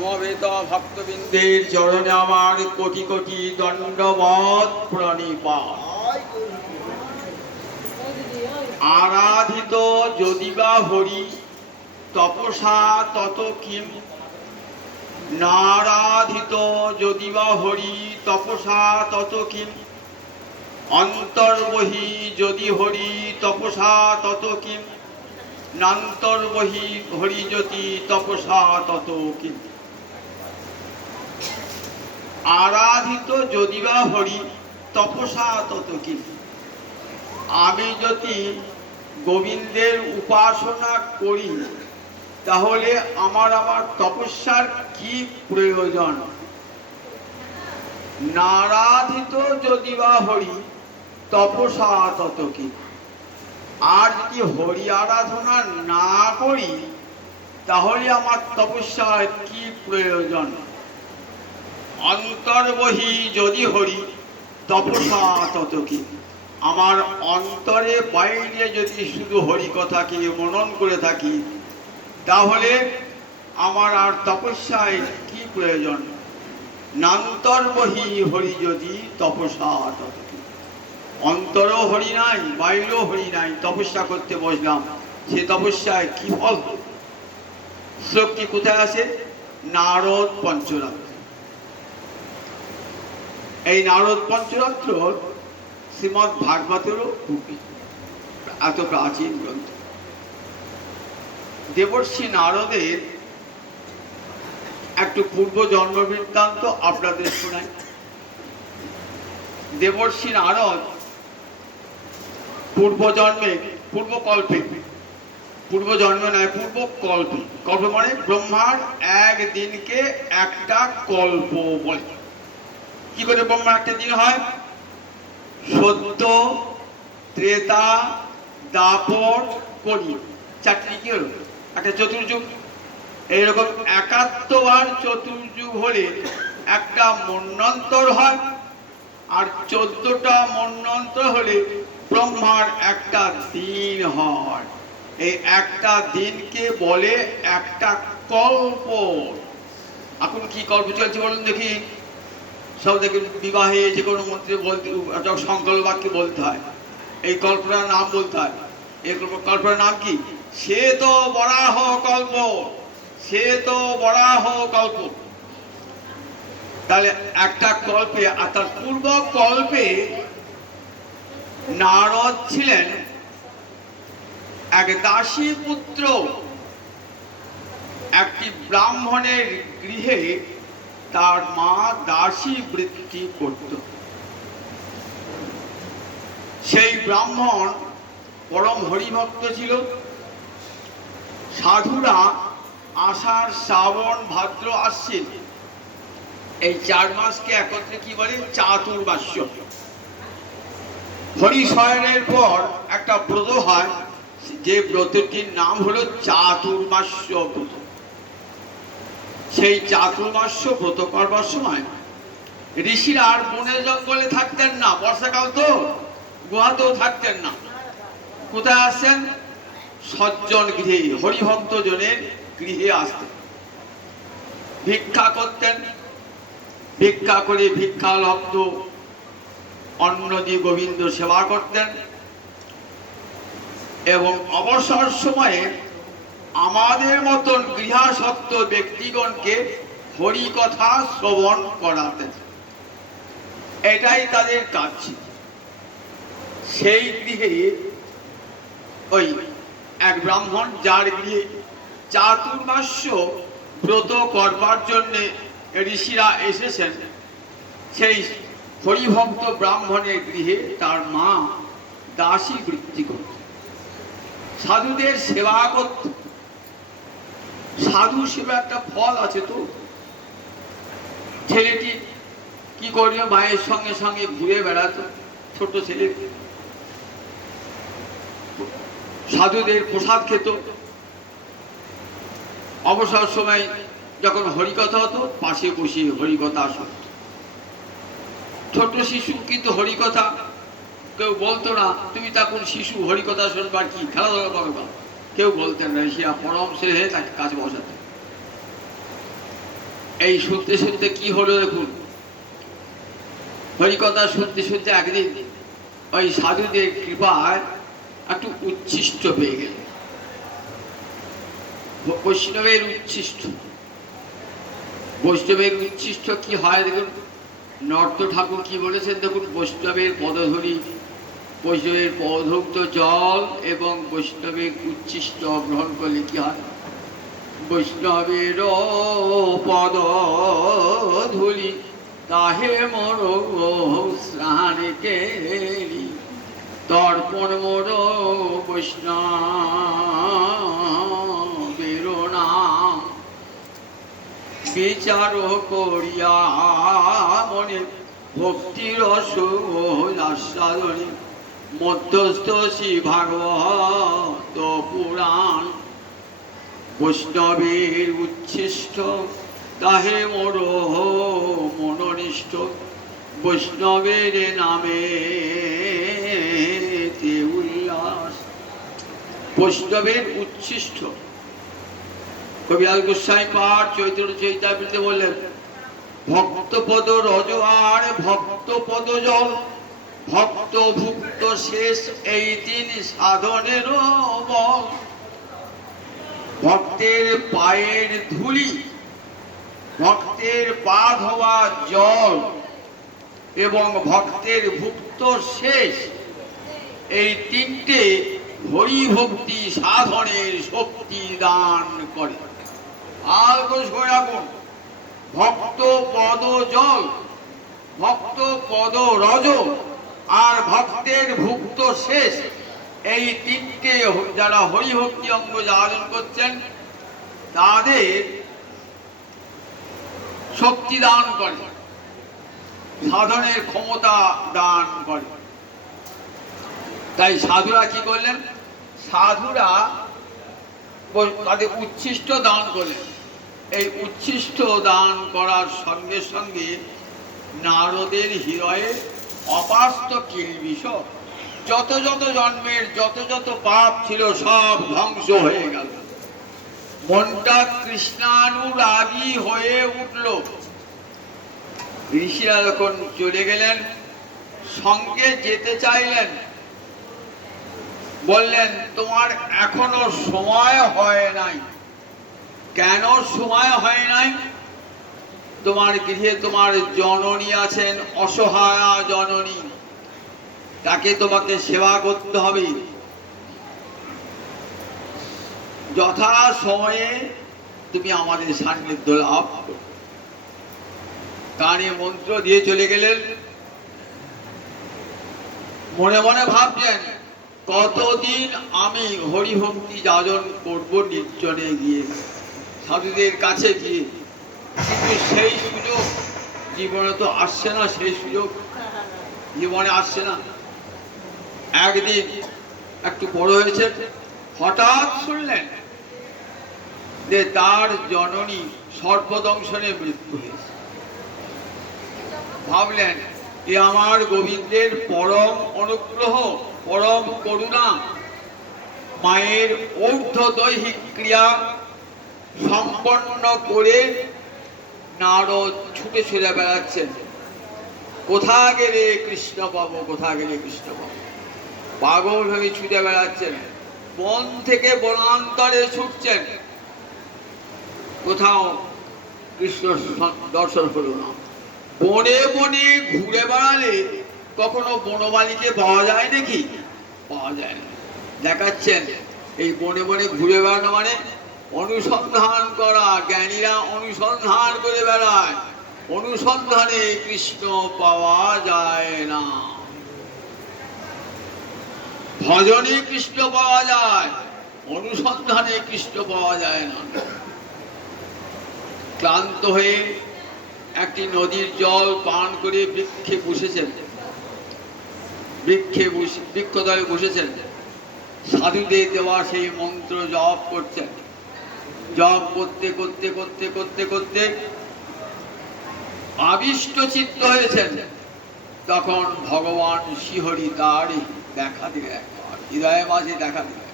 সমবেত ভক্তবৃন্দের চরণে আমার কোটি কোটি দণ্ডবৎ প্রণিপাত। আরাধিত যদিবা হরি তপসা তত কিম, নারাধিত যদিবা হরি তপসা তত কিম, অন্তর্বহি যদি হরি তপসা তত কিম, নান্তর্বহি হরি যদি তপসা তত কিম। আরাধিত যদিবা হরি তপসা তত কিম। আমি যদি গোবিন্দের উপাসনা করি তাহলে আমার তপস্যার কি প্রয়োজন? নারাধিত যদিবা হরি তপসা তত কিম। আর যদি হরি আরাধনা না করি তাহলে আমার তপস্যার কি প্রয়োজন? অন্তর্বহি যদি হরি তপসা তত কিম। আমার অন্তরে বাইরে যদি শুধু হরি কথাকে মনন করে থাকি তাহলে আমার আর তপস্যায় কি প্রয়োজন? নান্তর্বহি হরি যদি তপসা তত কিম। অন্তরও হরি নাই, বাইরেও হরি নাই, তপস্যা করতে বসলাম, সে তপস্যায় কি ফল? শ্লোকটি কোথায় আছে? নারদ পঞ্চরাত্র। এই নারদ পঞ্চরাত্র শ্রীমদ্ ভাগবতেরও এত প্রাচীন গ্রন্থ। দেবর্ষি নারদের একটু পূর্ব জন্ম বৃত্তান্ত আপনাদের শোনাই। দেবর্ষি নারদ পূর্বজন্মে, পূর্বকল্পে, পূর্বজন্ম নয়, পূর্বকল্পে, কল্প মানে ব্রহ্মার একদিনকে একটা কল্প বলে। কি করে ব্রহ্মার একটা দিন হয়? সত্য, ত্রেতা, দাপর, কলি, চারটি কি হলো? একটা চতুর্যুগ। এইরকম ৭১ বার চতুর্যুগ হলে একটা মন্বন্তর হয়, আর ১৪টা মন্বন্তর হলে ব্রহ্মার একটা দিন হয়। এই একটা দিনকে বলে একটা কল্প। এখন কি কল্প চলছে বলুন দেখি? সব দেখুন, বিবাহে যে কোনো মন্ত্রে বলতে, সংকল্প বাক্যে বলতে হয়, এই কল্পনার নাম বলতে হয়। এই কল্পনার নাম কি? সে তো বরাহ কল্প, সে তো বরাহ কল্প। তাহলে একটা কল্পে, আর তার পূর্ব কল্পে নারদ ছিলেন এক দাসী পুত্র। একটি ব্রাহ্মণের গৃহে তার মা দাসী বৃত্তি করত। সেই ব্রাহ্মণ পরম হরিভক্ত ছিল। সাধুরা আষাঢ়, শ্রাবণ, ভাদ্র, আশ্বিন এই 4 মাসকে একত্রে কি বলে? চাতুর্মাস্য। হরিশয়নের পর একটা ব্রত হয়, যে ব্রতটির নাম হলো চাতুর্মাস্য ব্রত। সেই চাতুর্মাস্য ব্রত করবার সময় ঋষিরা আর বনে জঙ্গলে থাকতেন না, বর্ষাকাল তো, গুহাতেও থাকতেন না। কোথায় আসছেন? সজ্জন গৃহে, হরিভক্ত জনের গৃহে আসতেন, ভিক্ষা করতেন। ভিক্ষা করে ভিক্ষালব্ধ অন্ন দিয়ে গোবিন্দ সেবা করতেন, এবং অবসর সময়ে আমাদের মতন গৃহাসক্ত ব্যক্তিগণকে হরি কথা শ্রবণ করাতেন। এটাই তাদের কাজ ছিল। সেই গৃহে ওই এক ব্রাহ্মণ, যার গৃহে চাতুর্মাস্য ব্রত করবার জন্য ঋষিরা এসেছেন, সেই হরিভক্ত ব্রাহ্মণের গৃহে তার মা দাসী বৃত্তি করত, সাধুদের সেবা করত। সাধু সেবা একটা ফল আছে তো। ছেলেটি কি করবে? মায়ের সঙ্গে সঙ্গে ঘুরে বেড়াতো, ছোট ছেলে। সাধুদের প্রসাদ খেত। অবসর সময় যখন হরিকথা হতো, পাশে বসিয়ে হরিকথা শুনত। ছোট শিশু, কিন্তু হরিকথা কেউ বলতো না। তুমি তখন শিশু, হরিকথা শুনবার কি, খেলাধুলা করবা, কেউ বলতেন না। ঋষিরা পরম স্নেহে তাকে কাছে বসাতেন। এই শুনতে শুনতে কি হলো দেখুন, হরিকথা শুনতে শুনতে একদিন ওই সাধুদের কৃপায় একটু উচ্ছিষ্ট পেয়ে গেল, বৈষ্ণবের উচ্ছিষ্ট। বৈষ্ণবের উচ্ছিষ্ট কি হয় দেখুন, নর্ত ঠাকুর কি বলেছেন দেখুন, বৈষ্ণবের পদধূলি, বৈষ্ণবের পদধুক্ত জল এবং বৈষ্ণবের উচ্ছিষ্ট গ্রহণ করলে কি হয়, বৈষ্ণবের পদধূলি তাহে মোর স্নান কেলি, তর্পণ মোর বৈষ্ণবের নাম, বিচার করিয়া মনে ভক্তি রস আস্বাদনে, মধ্যস্থ শ্রী ভাগবত পুরাণ, বৈষ্ণবের উচ্ছিষ্ট তাহে মোর মনোনিষ্ঠ, বৈষ্ণবের নামে উল্লাস। বৈষ্ণবের উচ্ছিষ্ট কবিরাজ গোস্বামী পাঠ চৈতন্য চৈতামৃতে বললেন, ভক্তপদ রজ আর ভক্তপদ জল, ভক্ত ভুক্ত শেষ এই তিন সাধনের বল, ভক্তের পায়ের ধুলি, ভক্তের পা ধোয়া জল এবং ভক্তের ভুক্ত শেষ, এই তিনটে হরি ভক্তি সাধনের শক্তি দান করে। আর করে রাখুন, ভক্ত পদ জল, ভক্ত পদ রজ আর ভক্তের ভুক্ত শেষ, এই তিনটে যারা হরিভক্তি অঙ্গ সাধন করছেন তাদের শক্তি দান করে, সাধনের ক্ষমতা দান করে। তাই সাধুরা কি করলেন, সাধুরা তাদের উচ্ছিষ্ট দান করলেন। এই উচ্ছিষ্ট দান করার সঙ্গে সঙ্গে নারদের হৃদয়ে অপাস্ত কিলবিষ, যত যত জন্মের যত যত পাপ ছিল সব ধ্বংস হয়ে গেল। মনটা কৃষ্ণানুরাগী হয়ে উঠল। ঋষিরা যখন চলে গেলেন, সঙ্গে যেতে চাইলেন, বললেন তোমার এখনো সময় হয় নাই। কেন সময় হয় নাই? তোমার গৃহে তোমার জননী আছেন, অসহায়া জননী, তাকে তোমাকে সেবা করতে হবে। যথা সময়ে তুমি আমাদের সান্নিধ্য লাভ করো। কানে মন্ত্র দিয়ে চলে গেলেন। মনে মনে ভাবছেন, কতদিন আমি হরিভক্তি যাজন করব নির্জনে গিয়ে, সাধুদের কাছে গিয়ে, কিন্তু সেই সুযোগ জীবনে তো আসছে না, সেই সুযোগ জীবনে আসছে না। একদিন একটু বড় হয়েছে, হঠাৎ শুনলেন যে তার জননী সর্পদংশনে মৃত্যু হয়েছে। ভাবলেন, এ আমার গোবিন্দের পরম অনুগ্রহ, পরম করুণা। মায়ের ঔর্ধ্বদৈহিক ক্রিয়া সম্পন্ন করে নারদ ছুটে ছুটে বেড়াচ্ছেন, কোথা গেলে কৃষ্ণ পাবো, কোথা গেলে কৃষ্ণ পাবো। পাগল হয়ে ছুটে বেড়াচ্ছেন, বন থেকে বনান্তরে ছুটছেন, কোথাও কৃষ্ণ দর্শন হলো না। বনে বনে ঘুরে বেড়ালে কখনো বনমালীকে পাওয়া যায় নাকি? পাওয়া যায় না। দেখাচ্ছেন এই বনে বনে ঘুরে বেড়ানো মানে অনুসন্ধান করা। জ্ঞানীরা অনুসন্ধান করে বেড়ায়, অনুসন্ধানে কৃষ্ণ পাওয়া যায় না। ভজনে কৃষ্ণ পাওয়া যায়, অনুসন্ধানে কৃষ্ণ পাওয়া যায় না। ক্লান্ত হয়ে একটি নদীর জল পান করে বৃক্ষে বসেছেন, বৃক্ষতলে বসেছেন, সাধুদের দেওয়া সেই মন্ত্র জপ করছেন। জপ করতে করতে করতে করতে করতে আবিষ্ট চিত্ত হয়েছেন। তখন ভগবান শ্রীহরি তার দেখা দিলেন, হৃদয়ের মাঝে দেখা দিলেন।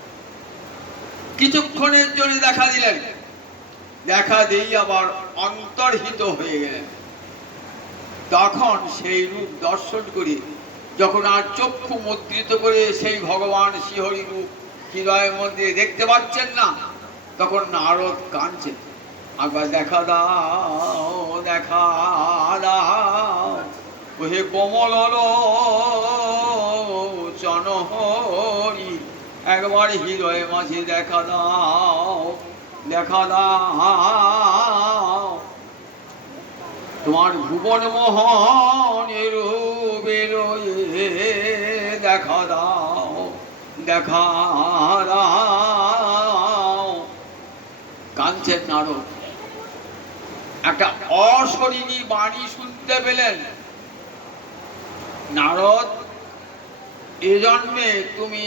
কিছুক্ষণের জন্য দেখা দিলেন, দেখা দিয়েই আবার অন্তর্হিত হয়ে গেলেন। তখন সেই রূপ দর্শন করে যখন আর চক্ষু মুদ্রিত করে সেই ভগবান শ্রীহরি রূপ হৃদয়ের মধ্যে দেখতে পাচ্ছেন না, তখন নারদ কাঁদছেন, একবার দেখা দাও, দেখা দাও হে কোমল লোচন হরি, একবার হৃদয়ে মাঝে দেখা দাও, দেখা দাও তোমার ভুবন মোহনের বেরোয়ে, দেখা দাও, দেখা দাও। কাঁদছেন নারদ। একটা অশরীরী বাণী শুনতে পেলেন, নারদ এ জন্মে তুমি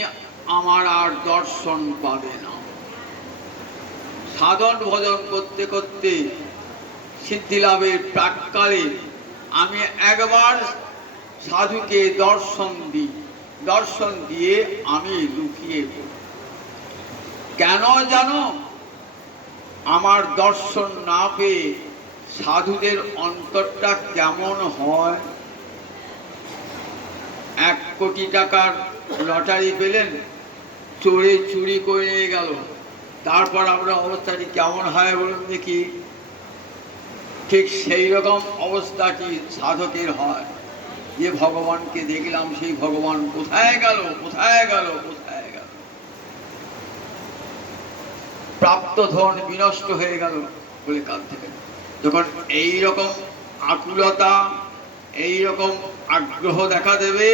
আমার আর দর্শন পাবে না। সাধন ভজন করতে করতে সিদ্ধি লাভের প্রাক্কালে আমি একবার সাধুকে দর্শন দিই, দর্শন দিয়ে আমি লুকিয়ে পড়ি। কেন জানো? আমার দর্শন না পেয়ে সাধুদের অন্তরটা কেমন হয়? 1 কোটি টাকার লটারি পেলেন, চোরে চুরি করে নিয়ে গেল, তারপর আমরা অবস্থাটি কেমন হয় বলুন দেখি? ঠিক সেই রকম অবস্থাটি সাধকের হয়, যে ভগবানকে দেখলাম সেই ভগবান কোথায় গেল, কোথায় গেল, কোথায় গেল? প্রাপ্ত ধন বিনষ্ট হয়ে গেল বলে কাল থেকে যখন এই রকম আকুলতা, এই রকম আগ্রহ দেখা দেবে,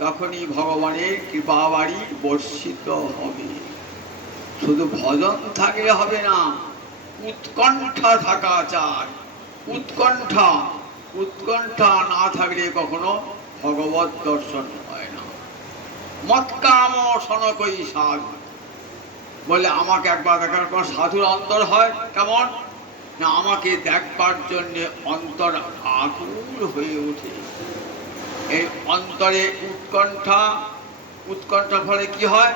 তখনই ভগবানের কৃপা বাড়ি বর্ষিত হবে। শুধু ভজন থাকলে হবে না, উৎকণ্ঠা থাকা চাই। উৎকণ্ঠা, উৎকণ্ঠা না থাকলে কখনো ভগবত দর্শন হয় না। মৎকাম সনকই সাধু বলে, আমাকে একবার দেখার পর সাধুর অন্তর হয় কেমন না, আমাকে দেখবার জন্য অন্তর আকুল হয়ে ওঠে। এই অন্তরে উৎকণ্ঠা, উৎকণ্ঠার ফলে কি হয়?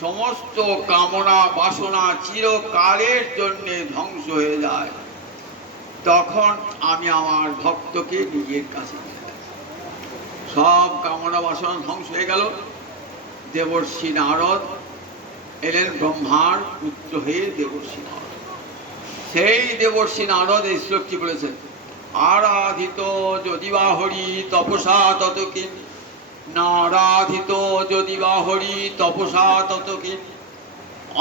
সমস্ত কামনা বাসনা চিরকালের জন্য ধ্বংস হয়ে যায়। তখন আমি আমার ভক্তকে নিজের কাছে নিয়ে যাই। সব কামনা বাসনা ধ্বংস হয়ে গেল। দেবর্ষি নারদ এলেন ব্রহ্মার পুত্র হয়ে, দেবর্ষি নারদ। সেই দেবর্ষি নারদ এই শ্লোকটি বলেছেন, আরাধিত যদি বা হরি তপসা তত কিম, নারাধিত যদি বা হরি তপসা তত কিম,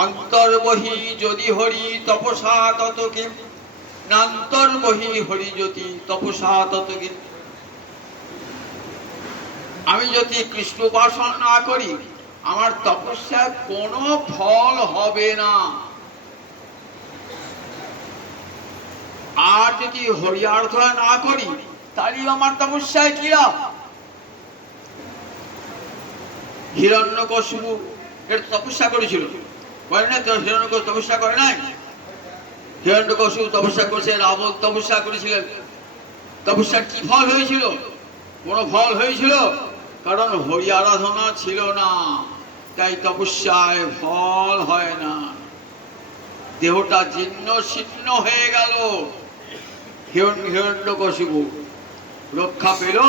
অন্তর্বহি যদি হরি তপসা তত কিম, নান্তর্বহি হরি জ্যোতি তপসা তত কিম। আমি যদি কৃষ্ণ উপাসনা না করি, আমার তপস্যার কোনো ফল হবে না। আর যদি হরি আরাধনা না করি, তাহলে আমার তপস্যায় কি লাভ? হিরণ্যকশিপু এর তপস্যা করেছিল, বলে না তো? হিরণ্যকশিপু তপস্যা করে নাই? হিরণ্যকশিপু তপস্যা করেছে, রাবণ তপস্যা করেছিলেন। তপস্যার কি ফল হয়েছিল? কোনো ফল হয়েছিল? কারণ হরি আরাধনা ছিল না, তাই তপস্যায় ফল হয় না। দেহটা জীর্ণ শীর্ণ হয়ে গেল। হিরণ্যকশিপু রক্ষা পেল?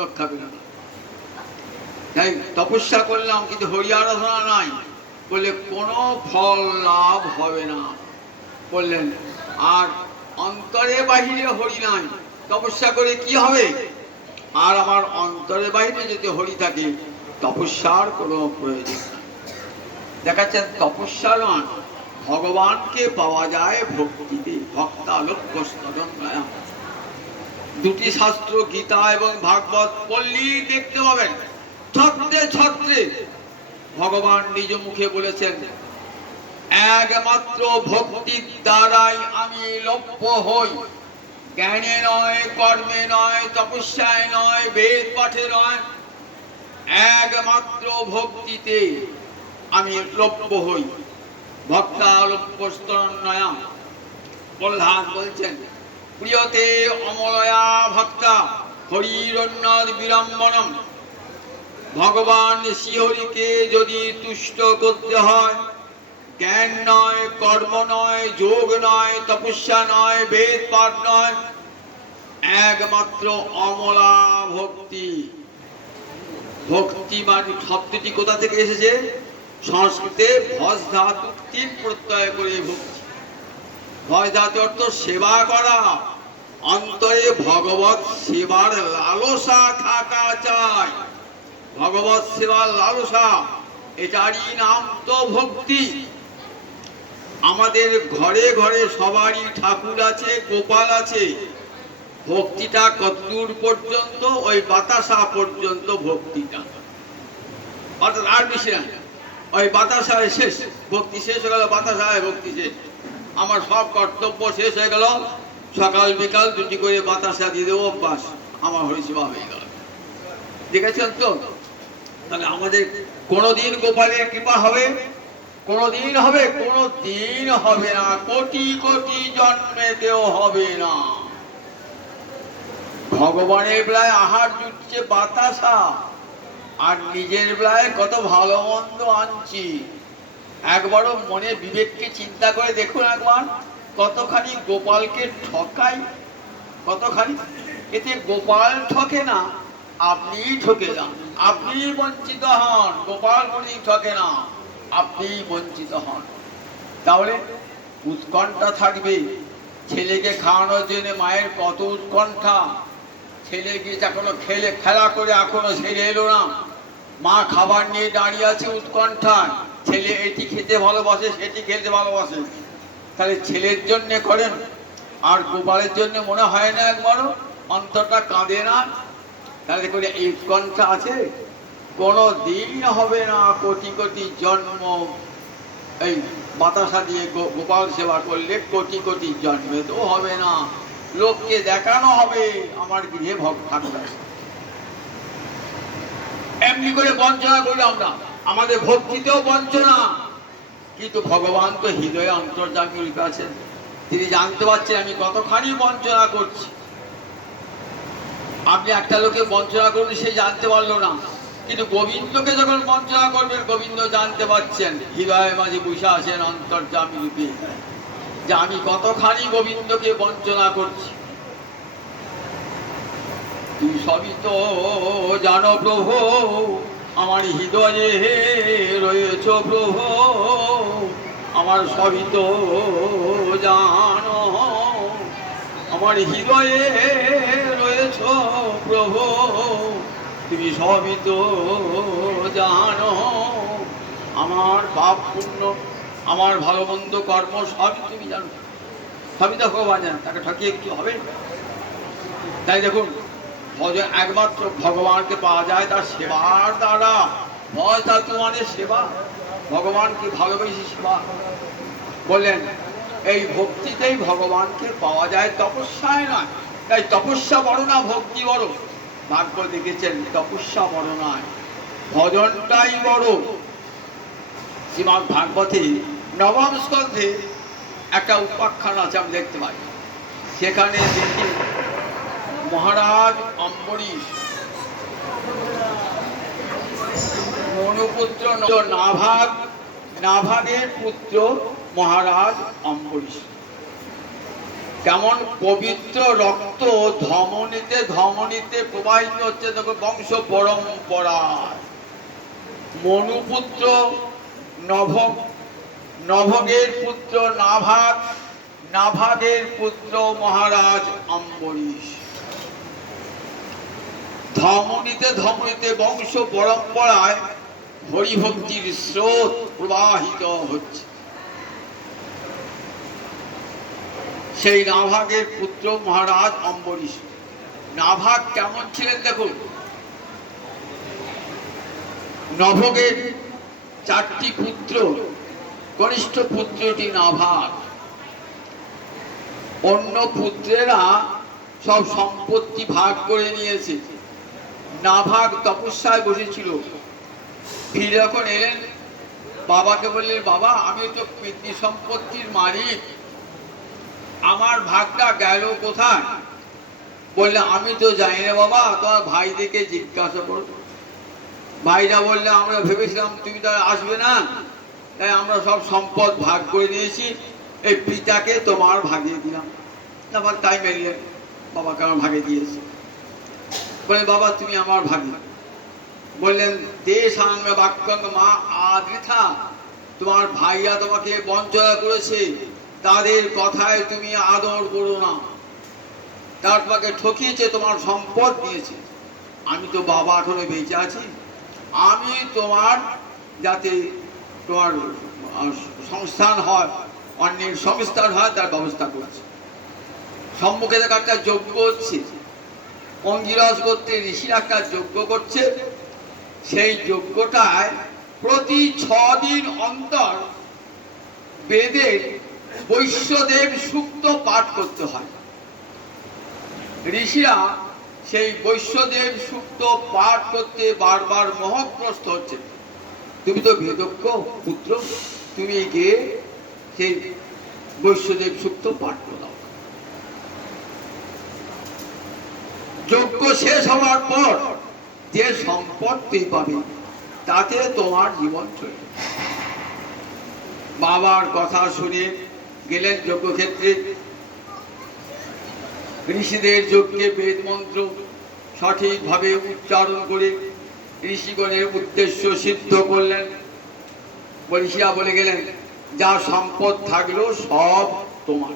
রক্ষা পেল না। তাই তপস্যা করলাম কিন্তু হরি আরাধনা নাই বলে কোনো ফল লাভ হবে না বললেন। আর অন্তরে বাহিরে হরি নাই, তপস্যা করে কি হবে? আর আমার অন্তরে বাহিরে যদি হরি থাকে, তপস্যার কোনো প্রয়োজন নাই। দেখাচ্ছেন তপস্যা নয়, ভগবানকে পাওয়া যায় ভক্তিতে। ভক্তালোক্য স্তদন্নয়ঃ। দুটি শাস্ত্র গীতা এবং ভাগবত পড়লেই দেখতে পাবেন, ছত্রে ছত্রে ভগবান নিজ মুখে বলেছেন, একমাত্র ভক্তির দ্বারাই আমি লভ্য হই। জ্ঞানে নয়, কর্মে নয়, তপস্যায় নয়, বেদ পাঠে নয়, একমাত্র ভক্তিতে আমি লভ্য হই। ভক্তালোক্যস্তন্নয়ঃ। প্রহ্লাদ বলছেন, প্রিয়তে অমলয়া ভক্তা হরিরন্যদ বিড়ম্বনম। ভগবান শ্রীহরিকে যদি তুষ্ট করতে হয়, জ্ঞান নয়, কর্ম নয়, যোগ নয়, তপস্যা নয়, বেদ পাঠ নয়, একমাত্র অমলা ভক্তি। ভক্তি মানে শব্দটি কোথা থেকে এসেছে? সংস্কৃতে ভজ ধাতু ৩ প্রত্যয় করে ভক্তি। ভজ ধাতু অর্থ সেবা করা, অন্তরে ভগবত সেবার লালসা থাকা চাই। ভগবত সেবার লালসা, এটারই নাম তো ভক্তি। আমাদের ঘরে ঘরে সবারই ঠাকুর আছে, গোপাল আছে। ভক্তিটা কতদূর পর্যন্ত? ওই বাতাসা পর্যন্ত ভক্তিটা, অর্থাৎ আর বেশি না। ওই বাতাসায় শেষ, ভক্তি শেষ হয়ে গেল, বাতাসায় ভক্তি শেষ। আমার সব কর্তব্য শেষ হয়ে গেল, সকাল বিকাল দুটি করে বাতাসা দিয়ে দেবো, অভ্যাস, আমার হরিসেবা হয়ে গেল। দেখেছেন তো? তাহলে আমাদের কোনোদিন গোপালের কৃপা হবে? কোনোদিন হবে? কোনোদিন হবে না, কোটি কোটি জন্মেতেও হবে না। ভগবানের বেলায় আহার জুটছে বাতাসা, আর নিজের বেলায় কত ভালো মন্দ আনছি। একবারও মনে বিবেককে চিন্তা করে দেখুন, একবার কতখানি গোপালকে ঠকাই, কতখানি। এতে গোপাল ঠকে না, আপনিই ঠকে যান, আপনিই বঞ্চিত হন। গোপাল কোনদিন ঠকে না, আপনিই বঞ্চিত হন। তাহলে উৎকণ্ঠা থাকবে। ছেলেকে খাওয়ানোর জন্য মায়ের কত উৎকণ্ঠা। ছেলে গিয়ে এখনো খেলা করে এখনো ছেলে এলো না, মা খাবার নিয়ে দাঁড়িয়ে আছে উৎকণ্ঠায়। ছেলে এটি খেতে ভালোবাসে, সেটি খেতে ভালোবাসে। তাহলে ছেলের জন্য করেন, আর গোপালের জন্য মনে হয় না একবারও? অন্তরটা কাঁদে না? তাহলে দেখুন, এই উৎকণ্ঠা আছে, কোনো দিন হবে না। কোটি কোটি জন্ম এই বাতাসা দিয়ে গোপাল সেবা করলে কোটি কোটি জন্মে তো হবে না। লোককে দেখানো হবে আমার গৃহে ঠাকুর আছে। এমনি করে বঞ্চনা করি আমরা, আমাদের ভক্তিতেও বঞ্চনা। কিন্তু ভগবান তো হৃদয়ে অন্তর্যামী রূপে আছেন, তিনি জানতে পারছেন আমি কতখানি বঞ্চনা করছি। আপনি একটা লোকে বঞ্চনা করবেন, সে জানতে পারলো না, কিন্তু গোবিন্দকে যখন বঞ্চনা করবেন, গোবিন্দ জানতে পারছেন, হৃদয়ের মাঝে বসে আছেন অন্তর্যামী রূপে, যে আমি কতখানি গোবিন্দকে বঞ্চনা করছি। তুই সবই তো জানো প্রভু, আমার হৃদয়ে রয়েছ প্রভু, আমার সবই তো জানো, আমার হৃদয়ে রয়েছ প্রভু, তুমি সবই তো জানো। আমার পাপ পুণ্য, আমার ভালো মন্দ কর্ম সবই তুমি জানো, সবই তো ভগবান জানো। তাকে ঠকিয়ে কিছু হবে? তাই দেখুন, ভজন একমাত্র ভগবানকে পাওয়া যায় তার সেবার দ্বারা। ভজ ধাতু মানে সেবা, ভগবানকে ভালোবেসে সেবা বললেন। এই ভক্তিতেই ভগবানকে পাওয়া যায়, তপস্যায় নয়। তাই তপস্যা বড় না, ভক্তি বড়? ভাগ্য দেখেছেন, তপস্যা বড় নয়, ভজনটাই বড়। শ্রীমদ্ ভাগবতে নবম স্কন্ধে একটা উপাখ্যান আছে, আমি দেখতে পাই। সেখানে দেখি মহারাজ অম্বরীশ মনুপুত্র নাভাগের পুত্র মহারাজ অম্বরীশ। কেমন পবিত্র রক্ত ধমনীতে ধমনীতে প্রবাহিত হচ্ছে, দেখো বংশ পরম্পরায়। মনুপুত্র নভগের পুত্র নাভাগ, নাভাগের পুত্র মহারাজ অম্বরীশ। ধমনীতে ধমনীতে বংশ পরম্পরায় হরিভক্তির স্রোত প্রবাহিত হচ্ছে। সেই নাভাগের পুত্র মহারাজ অম্বরীশ। নাভাগ কেমন ছিলেন দেখুন। নভগের 4টি পুত্র, কনিষ্ঠ পুত্রটি নাভাগ। অন্য পুত্রেরা সব সম্পত্তি ভাগ করে নিয়েছে। নাভাগ তপস্যায় বসেছিল। ফিরে যখন এলেন, বাবাকে বললেন, বাবা আমি তো পিতৃ সম্পত্তির মালিক, আমার ভাগটা গেল কোথায়? বললে আমি তো জানি না বাবা, তোমার ভাইদেরকে জিজ্ঞাসা করো। ভাইরা বললে আমরা ভেবেছিলাম তুমি তো আসবে না, তাই আমরা সব সম্পদ ভাগ করে নিয়েছি, এই পিতাকে তোমার ভাগিয়ে দিলাম। আবার তাই মেনলেন, বাবাকে আমার ভাগে দিয়েছে। বলে বাবা তুমি আমার ভাগি। বললেন দেশাঙ্গ বাক্যাঙ্গ মা আদৃথা, তোমার ভাইয়া তোমাকে বঞ্চনা করেছে, তাদের কথায় তুমি আদর করো না। তারা তোমাকে ঠকিয়েছে, তোমার সম্পদ দিয়েছে। আমি তো বাবা এখনো বেঁচে আছি, আমি তোমার যাতে তোমার সংস্থান হয়, অন্যের সংস্থান হয়, তার ব্যবস্থা করছি। সম্মুখে দেখো একটা যজ্ঞ হচ্ছে, অঙ্গিরস গোত্রে ঋষিরা একটা যজ্ঞ করছে। সেই যজ্ঞটায় প্রতি 6 দিন অন্তর বেদের বৈশ্যদেব সূক্ত পাঠ করতে হয়। ঋষিরা সেই বৈশ্যদেব সূক্ত পাঠ করতে বারবার মোহগ্রস্ত হচ্ছে। তুমি তো বেদজ্ঞ পুত্র, তুমি গিয়ে সেই বৈশ্যদেব সূক্ত পাঠ করে দাও। যজ্ঞ শেষ হওয়ার পর যে সম্পদ তুই পাবি, তাতে তোমার জীবন চলবে। বাবার কথা শুনে গেলেন যজ্ঞক্ষেত্রে। ঋষিদের যজ্ঞে বেদ মন্ত্র সঠিকভাবে উচ্চারণ করে ঋষিগণের উদ্দেশ্য সিদ্ধ করলেন। ঋষিরা বলে গেলেন যা সম্পদ থাকলো সব তোমার।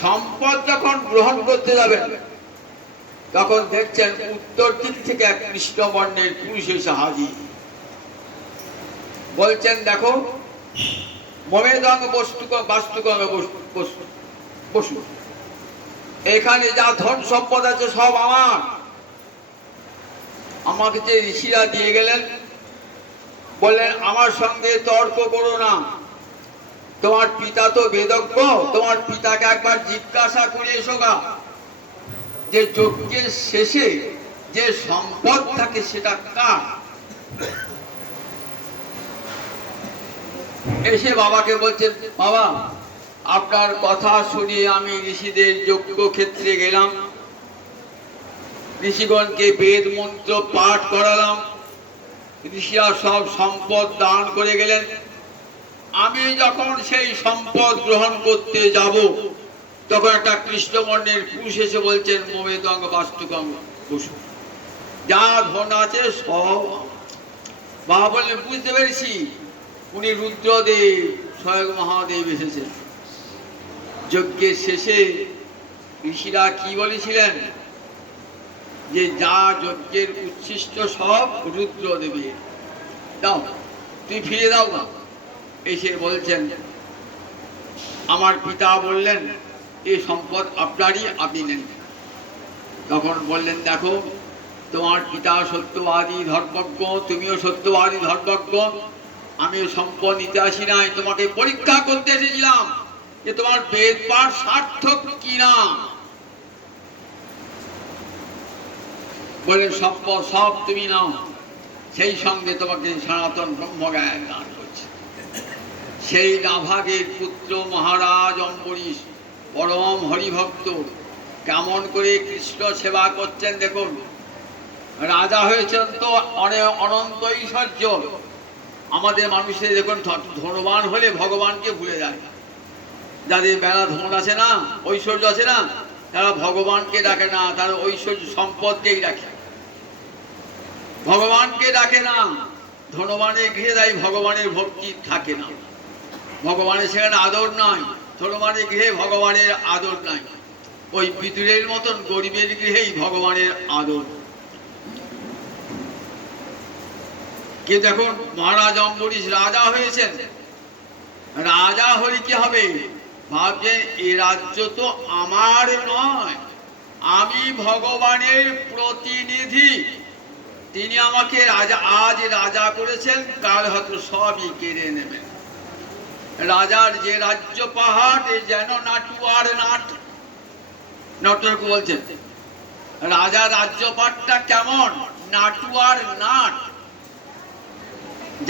সম্পদ যখন গ্রহণ করতে যাবেন, তখন দেখছেন উত্তর দিক থেকে এক কৃষ্ণবর্ণের পুরুষ এসে হাজির। বলছেন দেখো মমেদং বস্তুক বাস্তুকং বসু, এখানে যা ধন সম্পদ আছে সব আমার। আমাকে যে ঋষিরা দিয়ে গেলেন, বললেন আমার সঙ্গে তর্ক করো না, তোমার পিতা তো বেদজ্ঞ, তোমার পিতাকে একবার জিজ্ঞাসা করে এসো গা যে যজ্ঞের শেষে যে সম্পদ থাকে সেটা কার। এসে বাবাকে বলছেন বাবা আপনার কথা শুনে আমি ঋষিদের যজ্ঞ ক্ষেত্রে গেলাম, ঋষিগণকে বেদ মন্ত্র পাঠ করালাম, ঋষিরা সব সম্পদ দান করে গেলেন। আমি যখন সেই সম্পদ গ্রহণ করতে যাব, তখন একটা কৃষ্ণবর্ণের পুরুষ এসে বলছেন মমেদং বাস্তুকং বসু, যা ধন আছে সব। বাবা বললেন বুঝতে পেরেছি, উনি রুদ্রদেব স্বয়ং মহাদেব এসেছেন। যজ্ঞের শেষে ঋষিরা কি বলেছিলেন যে যা যজ্ঞের উচ্ছিষ্ট সব রুদ্রদেবের, দাও তুই ফিরে দাও না। এসে বলছেন আমার পিতা বললেন এই সম্পদ আপনারই, আপনি নেন। তখন বললেন দেখো তোমার পিতা সত্যবাদী ধর্মজ্ঞ, তুমিও সত্যবাদী ধর্মজ্ঞ, আমি সম্পদ নিতে আসি নাই, তোমাকে পরীক্ষা করতে এসেছিলাম যে তোমার বেদ পাঠ সার্থক কিনা। বলে সম্পদ সব তুমি নাও, সেই সঙ্গে তোমাকে সনাতন ব্রহ্মজ্ঞান দান করছে। সেই নাভাগের পুত্র মহারাজ অম্বরীশ পরম হরিভক্ত, কেমন করে কৃষ্ণ সেবা করছেন দেখুন। রাজা হয়েছেন তো অনন্ত ঐশ্বর্য। আমাদের মানুষের দেখুন ধনবান হলে ভগবানকে ভুলে যায়। যাদের বেলা ধন আছে না, ঐশ্বর্য আছে না, তারা ভগবানকে ডাকে না, তারা ঐশ্বর্য সম্পদকেই ডাকে, ভগবানকে ডাকে না। ধনবানের গৃহে তাই ভগবানের ভক্তি থাকে না, ভগবানের সেখানে আদর নাই। ধনবানের গৃহে ভগবানের আদর নাই, ওই বিদুরের মতন গরিবের গৃহেই ভগবানের আদর। কিন্তু এখন মহারাজ অম্বরীশ রাজা হয়েছেন, রাজা হলে কি হবে, ভাবছে এই রাজ্য তো আমার নয়, আমি ভগবানের প্রতিনিধি। তিনি আমাকে রাজা আজ রাজা করেছেন, কাল হয়তো সবই কেড়ে নেবেন। রাজার যে রাজ্য পাহাড় যেন নাটুয়ার নাট। নটক বলছেন রাজার রাজ্যপাটটা কেমন, নাটুয়ার নাট।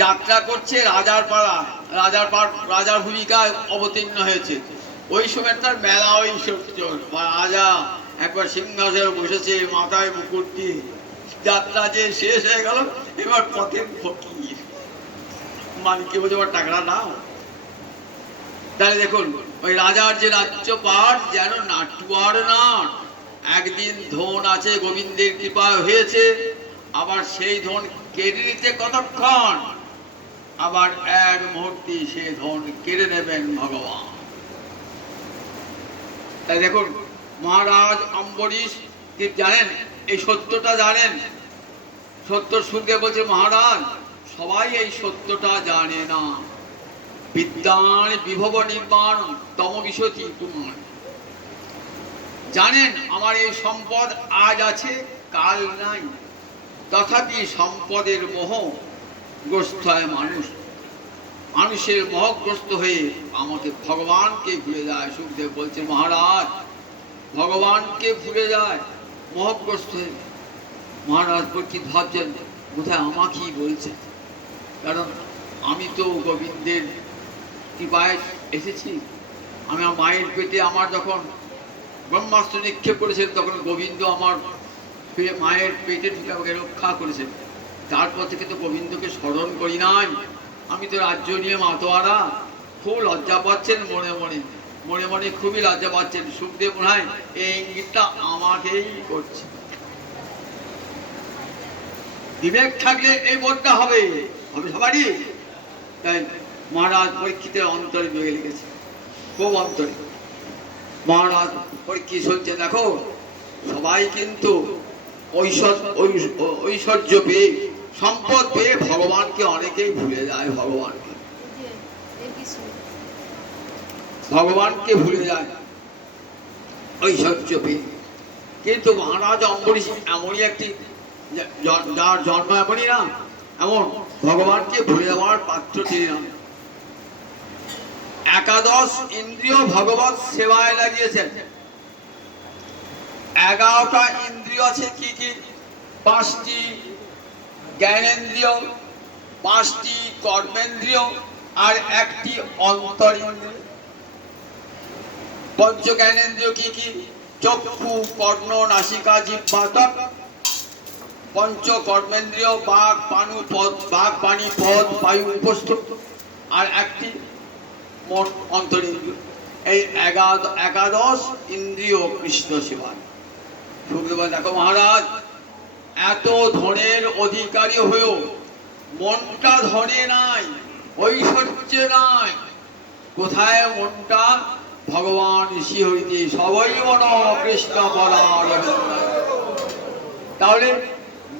যাত্রা করছে রাজার পাড়া, রাজার ভূমিকায় অবতীর্ণ হয়েছে। ওই সময় তার মেলা ঐশ্বর্য, রাজা একবার সিংহাসনে বসেছে, মাথায় মুকুট দিয়ে। যাত্রা যে শেষ হয়ে গেল, এবার পথের ফকির। মানকে বলছে আমার টাকাটা নাও। তাহলে দেখুন ওই রাজার যে রাজ্যপাট যেন নাটুয়ার না, একদিন ধন আছে গোবিন্দের কৃপা হয়েছে, আবার সেই ধন কেড়ে নিতে কতক্ষণ, আবার এক মুহূর্তে সেই ধন কেড়ে নেবেন ভগবান। তাই দেখুন মহারাজ অম্বরীশ কি জানেন, এই সত্যটা জানেন, সত্য শুনতে বলছে মহারাজ সবাই এই সত্যটা জানে না। বিদ্যান বিভব নির্মাণ তম বিশতি তোমার, জানেন আমার এই সম্পদ আজ আছে কাল নাই, তথাপি সম্পদের মোহ গ্রস্ত হয় মানুষ, মানুষের মোহগ্রস্ত হয়ে আমাকে ভগবানকে ভুলে যায়। সুখদেব বলছে মহারাজ ভগবানকে ভুলে যায় মোহগ্রস্ত হয়ে। মহারাজ পরীক্ষিত ভাবছেন কোথায় আমাকেই বলছে, কারণ আমি তো গোবিন্দের কৃপায় এসেছি। আমি আমার মায়ের পেটে আমার যখন ব্রহ্মাস্ত্র নিক্ষেপ করেছেন তখন গোবিন্দ আমার মায়ের পেটে ঢুকে আমাকে রক্ষা করেছেন। তারপর থেকে তো গোবিন্দকে স্মরণ করি নাই। আমি তো রাজ্য নিয়ে মাতোয়ারা, খুব লজ্জা পাচ্ছেন মনে মনে, মনে মনে খুবই লজ্জা পাচ্ছেন। সুখদেব মনে হয় এই ইঙ্গিতটা আমাকেই করছে। বিবেক থাকলে এই বোধটা হবে, হবে সবারই। তাই মহারাজ পরীক্ষিতের অন্তরে বেগে লেগেছে, খুব অন্তরে। মহারাজ পরীক্ষিত শুনছে দেখো সবাই কিন্তু ঐশ্বর্য পেয়ে সম্পদ পেয়ে ভগবানকে অনেকেই ভুলে যায়, ভগবানকে ভুলে যায় ঐশ্বর্য পেয়ে। কিন্তু মহারাজ অম্বরীশ এমনই একটি, যার জন্ম এমনই না, এমন ভগবানকে ভুলে যাওয়ার পাত্র তিনি না। একাদশ ইন্দ্রিয় ভগবত সেবায় লাগিয়েছেন। 11টা ইন্দ্রিয় আছে কি কি? 5টি জ্ঞানেন্দ্রিয়, 5টি কর্মেন্দ্রিয় আর 1টি অন্তরিন্দ্রিয়। পঞ্চ জ্ঞানেন্দ্রিয় কি কি? চক্ষু, কর্ণ, নাসিকা, জিহ্বা, ত্বক। পঞ্চ কর্মেন্দ্রিয় বাক, পানি, পদ, বায়ু, উপস্থ, আর 1টি মন অন্তরিন্দ্রিয়। এই একাদশ ইন্দ্রিয় কৃষ্ণ সেবায়। সুখদেব দেখো মহারাজ এত ধনের অধিকারী হয়েও মনটা ধনে নাই, ঐশ্বর্যে নাই। কোথায় মনটা? ভগবান শ্রীহরিতে সবই মন কৃষ্ণ বলার। তাহলে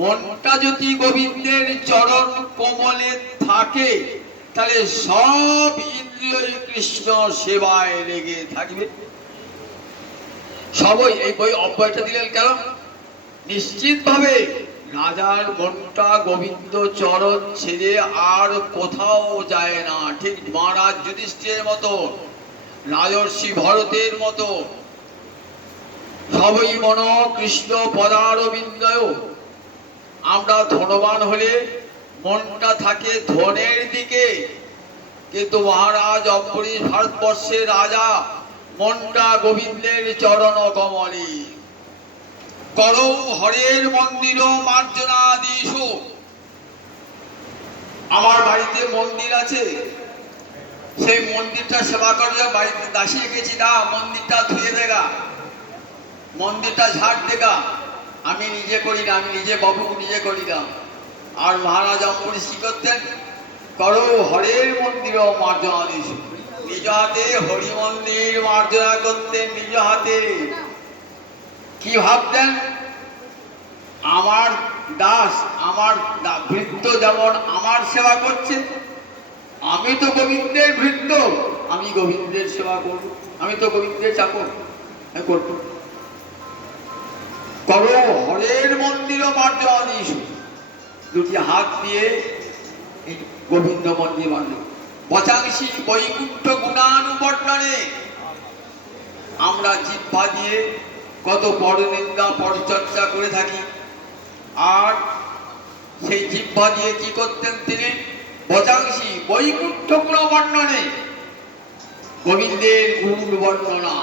মনটা যদি গোবিন্দের চরণ কমলে থাকে তাহলে সব ইন্দ্রিয় কৃষ্ণ সেবায় লেগে থাকবে। সবই এই বই অব্যয়টা দিলেন কেন? নিশ্চিত ভাবে রাজার মনটা গোবিন্দ চরণ ছেড়ে আর কোথাও যায় না। ঠিক মহারাজ যুধিষ্ঠিরের মতো, রাজর্ষি ভরতের মতো সবই মন কৃষ্ণ পদারবিন্দয়। আমরা ধনবান হলে মনটা থাকে ধনের দিকে, কিন্তু মহারাজ অম্বরীশ ভারতবর্ষের রাজা, মনটা গোবিন্দের চরণ কমলে। করৌ হরের মন্দির মার্জনাদিশ। আমার বাড়িতে মন্দির আছে, সেই মন্দিরটা সেবা করলে বাড়িতে দাসী রেখেছি, না মন্দিরটা ধুয়ে দেগা, মন্দিরটা ঝাড় দেগা। আমি নিজে করি না, আমি নিজে বাবু নিজে করি না। আর মহারাজ অম্বরীশ কি করতেন? করৌ হরের মন্দির মার্জনাদিশ। নিজ হাতে হরি মন্দির মার্জনা করতেন, নিজ হাতে। কি ভাবতেন? আমার দাস, আমার ভৃত্য যেমন আমার সেবা করছে, আমি তো গোবিন্দের ভৃত্য, আমি গোবিন্দের সেবা করব, আমি তো গোবিন্দের চাকর, আমি করব। করৌ হরের মন্দির মার্জনাদিশ। দুটি হাত দিয়ে গোবিন্দ মন্দির বাঁধল। বচাংশী বৈকুণ্ঠ গুণানুবর্ণনে। আমরা জিহ্বা দিয়ে কত পরনিন্দা পরচর্চা করে থাকি, আর সেই জিহ্বা দিয়ে কি করতেন তিনি? বচাংশী বৈকুণ্ঠ গুণবর্ণনে, গোবিন্দের গুণ বর্ণনা,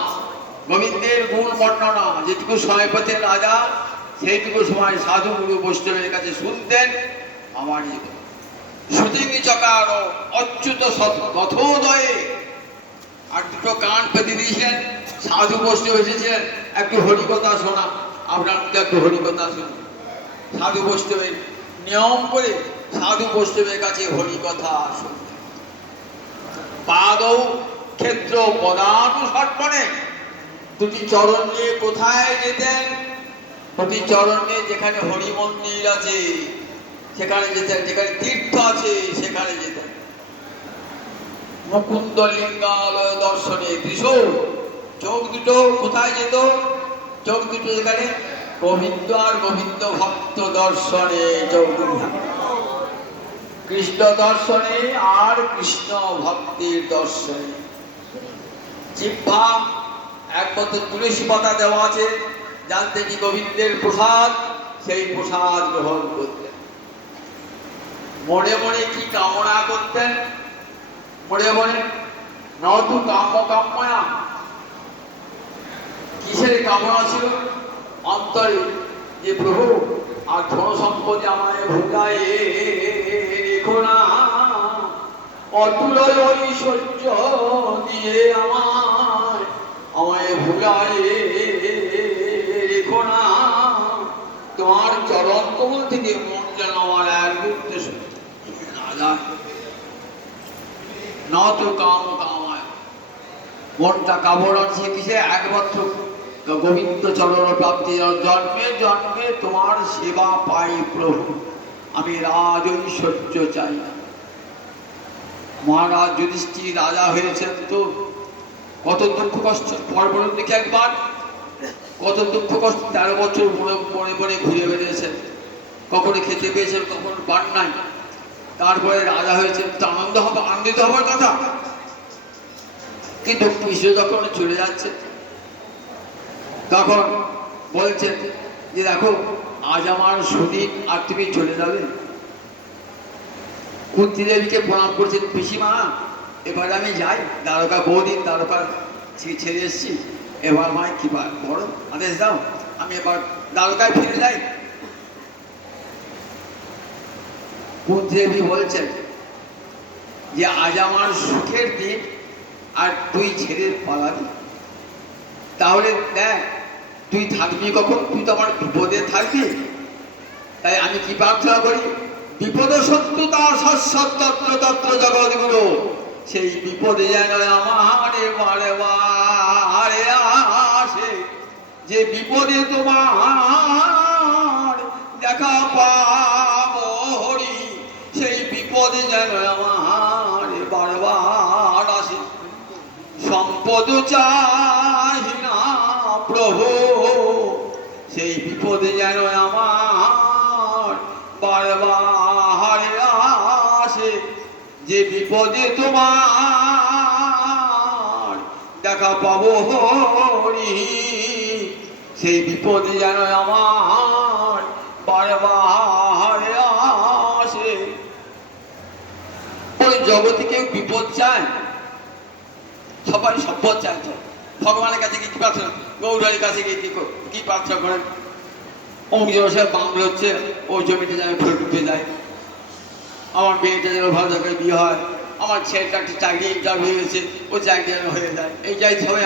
গোবিন্দের গুণ বর্ণনা। যেটুকু সময় পেতেন রাজা, সেইটুকু সময় সাধু গুরু বৈষ্ণবের কাছে শুনতেন। আমার সুতিং চকার অচ্যুত কথোদয়ে। আর দুটো কান পেতে দিয়েছিলেন, সাধু বৈষ্ণব এসেছিলেন একটু হরিকথা শোনা, আপনার মুখে একটু হরিকথা শুনুন। সাধু বৈষ্ণবের নিয়ম করে সাধু বৈষ্ণবের কাছে হরিকথা শুনতেন। পাদৌ ক্ষেত্র পদানুসর্পণে, দুটি চরণ নিয়ে কোথায় যেতেন? দুটি চরণ নিয়ে যেখানে হরি মন্দির আছে সেখানে যেতেন, যেখানে তীর্থ আছে সেখানে যেতেন। মুকুন্দ লিঙ্গালয় দর্শনে দৃশ, চোখ দুটো কোথায় যেত? চোখ দুটো যেখানে গোবিন্দ আর গোবিন্দ ভক্ত দর্শনে চোখ দুটো, কৃষ্ণ দর্শনে আর কৃষ্ণ ভক্তির দর্শনে। জিহ্বা একমাত্র তুলসী পাতা দেওয়া আছে, জানতে কি গোবিন্দের প্রসাদ, সেই প্রসাদ গ্রহণ করতেন। মনে মনে কি কামনা করতেন? মনে মনে নতু কাম্য কাম্যয়া, কিসের কামনা ছিল অন্তরে? যে প্রভু আর ধন সম্পদ আমায় ভোগায় রেখো না, অতুল ঐশ্বর্য দিয়ে আমায় ভোগায় রেখো না। তোমার চরণ কমল থেকে মন যেন আমার এক মুহূর্তে না যায়। নত কাম কামায়, মনটা কামড় আছে কিসে? একমাত্র গোবিন্দ চরণ প্রাপ্তি। জন্মে জন্মে তোমার সেবা পাই প্রভু, আমি রাজ ঐশ্বর্য চাই না। মহারাজ যুধিষ্ঠির রাজা হয়েছেন তো কত দুঃখ কষ্ট, পরবর্তী দেখে একবার কত দুঃখ কষ্ট, 13 বছর মনে মনে ঘুরে বেরিয়েছেন। কখনো খেতে পেয়েছেন, কখনো পান নাই। তারপরে রাজা হয়েছেন, তো আনন্দিত হবার কথা। কিন্তু কৃষ্ণ যখন চলে যাচ্ছে তখন বলছেন যে দেখো আজ আমার সুদিন, আর তুমি চলে যাবে। কুন্তী দেবীকে প্রণাম করছেন, পিসিমা এবার আমি যাই, দ্বারকা বহুদিন দ্বারকা ছেড়ে এসেছি, এবার আমায় কি বড় আদেশ দাও, আমি এবার দ্বারকায় ফিরে যাই। কুন্তী দেবী বলছেন যে আজ আমার সুখের দিন, আর তুই ছেড়ে পালাবি? তাহলে দেখ তুই থাকবি কখন? তুই তো আমার বিপদে থাকবি। তাই আমি কি প্রার্থনা করি? বিপদ সত্য তার সত্য তত্র জগৎগুরু, সেই বিপদে যেন আমারে বারে বারে আসে, যে বিপদে তোমার দেখা পাবো হরি, সেই বিপদে যেন আমার বারবার আসে। সম্পদ চাই না প্রভু, সেই বিপদে যেন আমার বারবার আসে, যে বিপদে তোমার দেখা পাবো হরি, সেই বিপদে যেন আমার বারবার আসে। ওই জগতে কেউ বিপদ চায়? সবারই সম্পদ চায়। তো ভগবানের কাছে গিয়ে কি প্রার্থনা, গৌরারের কাছে গিয়ে কি প্রার্থনা করেন? অমুক জনসায় বাংলা হচ্ছে, ওই জমিটা যেন ফেরত ঢুকে যায়, আমার মেয়েটা যেন ভালো করে বিয়ে হয়, আমার ছেলেটা একটা চাকরি ইন্টারভিউ হয়েছে, ওই চাকরি যেন হয়ে যায়। এই চাই সবাই,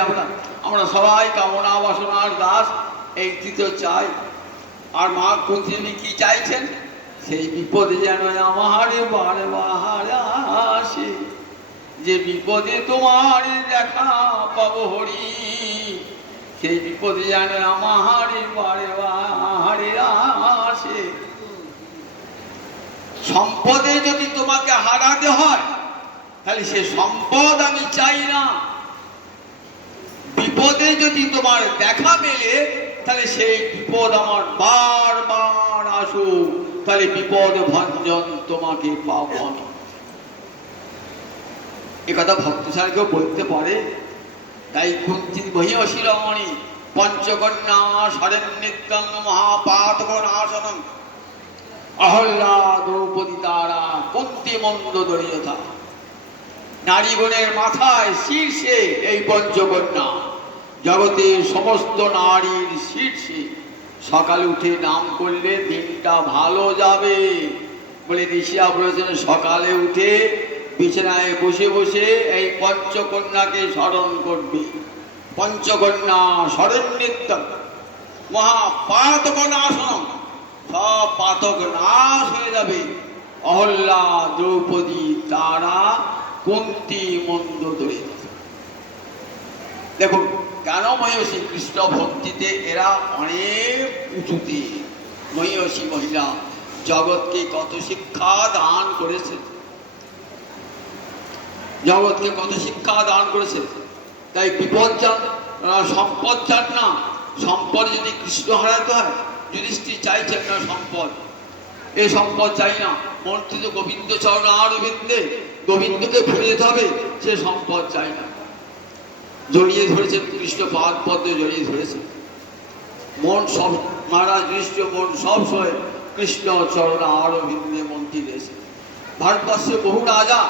আমরা সবাই কামনা বাসনার দাস, এই তো চাই। আর মা কুন্তী কি চাইছেন? সেই বিপদে যেন আমার বারে বারে আসে, যে বিপদে তোমার দেখা পাবো হরি, সেই বিপদে যেন আমার বারে বারে আসে। সম্পদে যদি তোমাকে হারাতে হয় তাহলে সে সম্পদ আমি চাই না। বিপদে যদি তোমার দেখা মেলে তাহলে সেই বিপদ আমার বারবার আসুক, তাহলে বিপদ ভঞ্জন তোমাকে পাবো আমি। একথা ভক্ত ছাড়া কেউ বলতে পারে? তাই কুন্তি বহিঃশিরোমণি পঞ্চকন্যা শরণ্যং মহাপাতক নাশনং অহল্যা দ্রৌপদী তারা কুন্তি মন্দোদরী যথা। নারীগণের মাথায় শীর্ষে এই পঞ্চকন্যা, জগতের সমস্ত নারীর শীর্ষে। সকালে উঠে নাম করলে দিনটা ভালো যাবে, বলে ঋষিরা বলেছেন সকালে উঠে বিছানায় বসে বসে এই পঞ্চকন্যাকে স্মরণ করবি। পঞ্চকন্যা স্মরণিত্য মহাপাতক নাশনম, সব পাতক নাশ হয়ে যাবে। অহল্যা, দ্রৌপদী, তারা, কুন্তী, মন্দোদরী। দেখুন কেন মহিষী কৃষ্ণ ভক্তিতে এরা অনেক উঁচুতে। মহিষী মহিলা জগৎকে কত শিক্ষা দান করেছে, জগৎকে কত শিক্ষা দান করেছে। তাই বিপদ চান, সম্পদ চান না। সম্পদ যদি কৃষ্ণ হারাতে হয়, যুধিষ্ঠির চাইছেন না সম্পদ, এই সম্পদ চাই না। মন্ত্রী তো গোবিন্দ চরণ আর বিন্দে, গোবিন্দকে ভুলে যেতে হবে, সে সম্পদ চাই না। জড়িয়ে ধরেছেন কৃষ্ণ পাদ পদ্মে জড়িয়ে ধরেছেন মন সব। মহারাজ কৃষ্ণ মন সব সময় কৃষ্ণ চরণ আর বিন্দে মন্ত্রী রয়েছে। ভারতবর্ষে বহু রাজা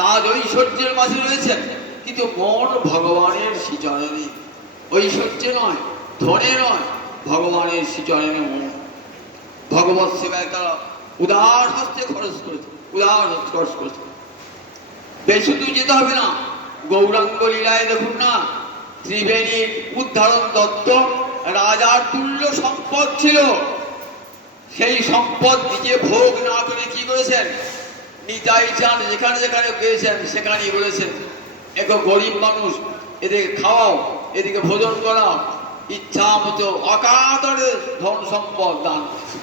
রাজ ঐশ্বর্যের মাঝে রয়েছেন, কিন্তু মন ভগবানের শ্রীচরণে। ঐশ্বর্যে নয়, ধনে নয়, ভগবানের শ্রীচরণে মন। ভগবত সেবায় তারা উদার হস্তে খরচ করেছে, উদার হস্তে খরচ করেছে। বেশি দূর যেতে হবে না, গৌরাঙ্গ লীলায় দেখুন না, ত্রিবেণীর উদ্ধারণ দত্ত রাজার তুল্য সম্পদ ছিল। সেই সম্পদ নিজে ভোগ না করে কি করেছেন, নিতাই চান যেখানে যেখানে গিয়েছেন সেখানেই বলেছেন এক গরিব মানুষ, এদিকে খাওয়াও, এদিকে ভোজন করাও। ইচ্ছা মতো অকাতরে ধন সম্পদ দান করেছে,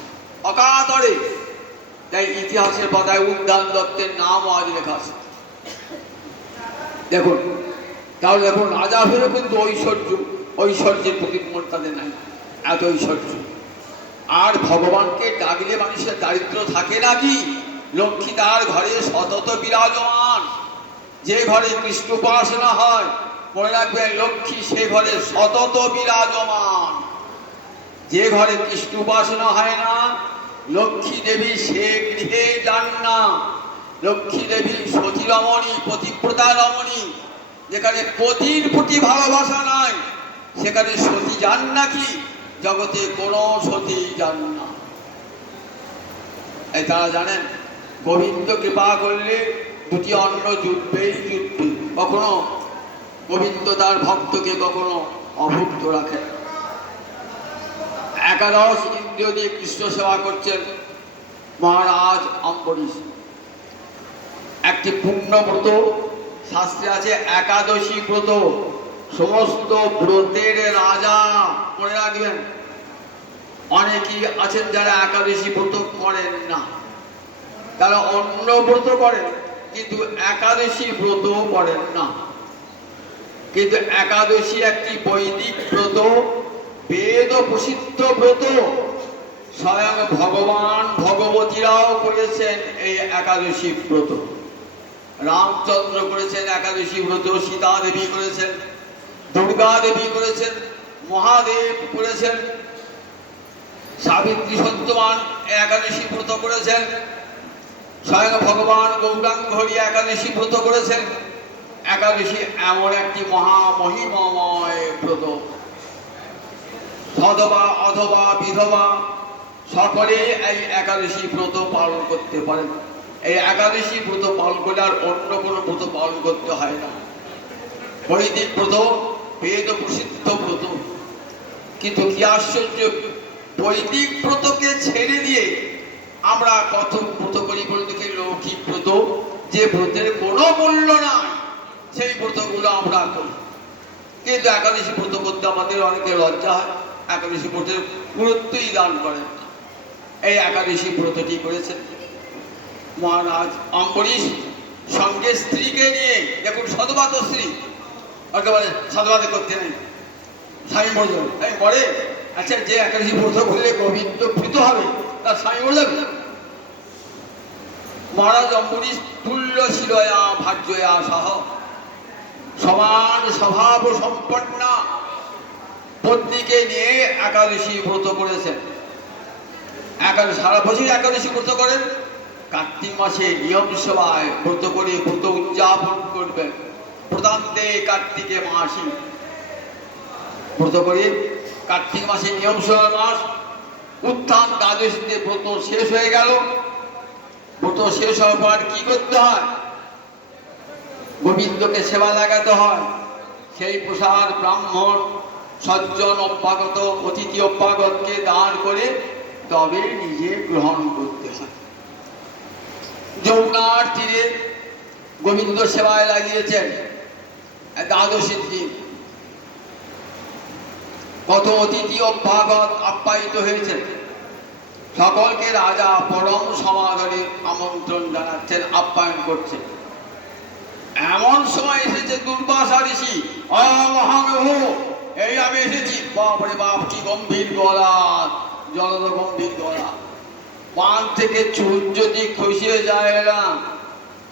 অকাতরে। তাই ইতিহাসের পাতায় উদ্যান দত্তের নামও আজ লেখা আছে। দেখুন তাহলে দেখুন রাজা হলেও কিন্তু ঐশ্বর্যের প্রতি মন তাদের নাই, এত ঐশ্বর্য। আর ভগবানকে ডাকলে মানুষের দারিদ্র থাকে নাকি? লক্ষ্মী তার ঘরে সতত বিরাজমান। যে ঘরে কৃষ্ণ উপাসনা হয়, মনে রাখবেন লক্ষ্মী সে ঘরে সতত বিরাজমান। যে ঘরে কৃষ্ণ উপাসনা হয় না, লক্ষ্মী দেবী সে গৃহে যান না। লক্ষ্মী দেবী সতী রমণী, পতিব্রতা রমণী। যেখানে পতির প্রতি ভালোবাসা নাই, সেখানে সতী যান নাকি? জগতে কোনো সতী যান না। এই তারা জানেন গোবিন্দ কৃপা করলে দুটি অন্ন জুটবেই জুটবে। কখনো গোবিন্দ তার ভক্তকে কখনো অভুক্ত রাখে। একাদশ ইন্দ্রিয় দিয়ে কৃষ্ণ সেবা করছেন মহারাজ অম্বরীশ। একটি পূর্ণব্রত, শাস্ত্রে আছে একাদশী ব্রত, সমস্ত ব্রতের রাজা। মনে রাখবেন অনেকেই আছেন যারা একাদশী ব্রত করেন না, তারা অন্য ব্রত করেন কিন্তু একাদশী ব্রত করেন না। কিন্তু একাদশী একটি বৈদিক ব্রত, বেদ প্রসিদ্ধ ব্রত। স্বয়ং ভগবান ভগবতীরাও করেছেন এই একাদশী ব্রত। রামচন্দ্র করেছেন একাদশী ব্রত, সীতা দেবী করেছেন, দুর্গা দেবী করেছেন, মহাদেব করেছেন, সাবিত্রী সত্যবান একাদশী ব্রত করেছেন, স্বয়ং ভগবান গৌরাঙ্গ হরি একাদশী ব্রত করেছেন। একাদশী এমন একটি মহামহিমময় ব্রত, সধবা অথবা বিধবা সকলে এই একাদশী ব্রত পালন করতে পারেন। এই একাদশী ব্রত পালন করলে আর অন্য কোনো ব্রত পালন করতে হয় না। বৈদিক ব্রত, বেদ প্রসিদ্ধ ব্রত। কিন্তু কি আশ্চর্য, বৈদিক ব্রতকে ছেড়ে দিয়ে আমরা কত ব্রত করি বলে দেখি, লৌকিক ব্রত, যে ব্রতের কোনো মূল্য নাই সেই ব্রতগুলো আমরা করি। কিন্তু একাদশী ব্রত করতে আমাদের অনেকে লজ্জা হয়, একাদশী ব্রতের গুরুত্বই দান করেন। এই একাদশী ব্রতটি করেছেন মহারাজ অম্বরীশ সঙ্গে স্ত্রীকে নিয়ে। দেখুন সদবাত স্ত্রী, একেবারে সদবাতে করতে নেই, স্বামী মরে এই পরে। আচ্ছা, যে একাদশী ব্রত করলে গোবিন্দ প্রীত হবে তার স্বামী মরে যাবে? মহারাজ অম্বরীশ তুল্য শিরয়া ভার্যয়া সহ সমান স্বভাব সম্পন্না পত্নীকে নিয়ে একাদশী ব্রত করেছেন। সারা বছর একাদশী ব্রত করেন, কার্তিক মাসে নিয়ম সভায় ব্রত করে ব্রত উদযাপন করবেন। প্রধানতে কার্তিকে মাসি ব্রত করে, কার্তিক মাসে নিয়ম সভা মাস, উত্থান দ্বাদশীতে ব্রত শেষ হয়ে গেল। ব্রত শেষ হওয়ার পর কি করতে হয়? গোবিন্দকে সেবা লাগাতে হয়। সেই প্রসাদ ব্রাহ্মণ সজ্জন অভ্যাগত অতিথি অভ্যাগতকে দান করে তবে নিজে গ্রহণ করতে হয়। যমুনার তীরে গোবিন্দ সেবায় লাগিয়েছেন দ্বাদশীর দিন। কত অতিথি অভ্যাগত আপ্যায়িত হয়েছেন। সকলকে রাজা পরম সমাদরে আমন্ত্রণ জানাচ্ছেন, আপ্যায়ন করছেন। এমন সময় এসেছে দুর্বাসা ঋষি। এই আমি এসেছি। বাপরে বাপ, কি গম্ভীর গলা, জলদ গম্ভীর গলা। পান থেকে চুল যদি খসিয়ে যায় না,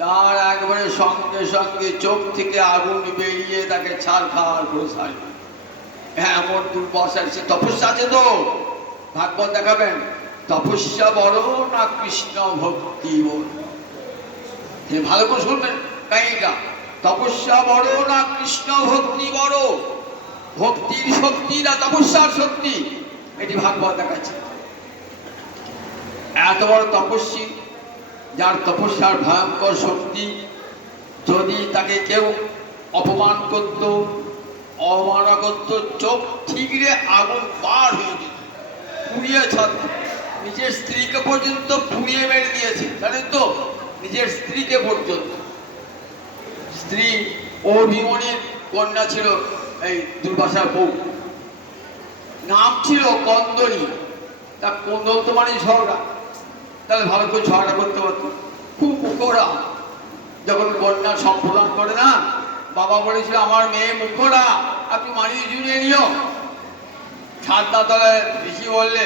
তার একবারে সঙ্গে সঙ্গে চোখ থেকে আগুন বেরিয়ে তাকে ছাড়খাড় করে ছাড়বে। এমন দুর্বাসা ঋষি। তপস্যা আছে তো, ভাগবত দেখাবেন। তপস্যা বড় না কৃষ্ণ ভক্তি বড়? ভালো করে শুনবেন কাহিনীটা। তপস্যা বড় না কৃষ্ণ ভক্তি বড়? ভক্তির শক্তি না তপস্যার শক্তি? এটি ভাগবত দেখাচ্ছে। এত বড় তপস্বী, যার তপস্যার ভয়ঙ্কর শক্তি, যদি তাকে কেউ অপমান করত, অবমাননা করত, চোখ ঠিকরে আগুন বার হয়ে যেত, পুড়িয়ে ছাড়ত। নিজের স্ত্রীকে পর্যন্ত পুড়িয়ে মেরে দিয়েছে, জানেন তো? নিজের স্ত্রীকে পর্যন্ত। স্ত্রী অভিমন্যুর কন্যা ছিল এই দুর্বাসার বউ, নাম ছিল কন্দনী। তা কন্দল তো মানে ঝগড়া, তাহলে ভালো করে ঝগড়া করতে পারতো। খুব মুখরা। যখন কন্যা সম্প্রদান করে না, বাবা বলেছিল আমার মেয়ে মুখরা, আপনি মানিয়ে জুড়িয়ে নিও। ছাদনা তলে ঋষি বললে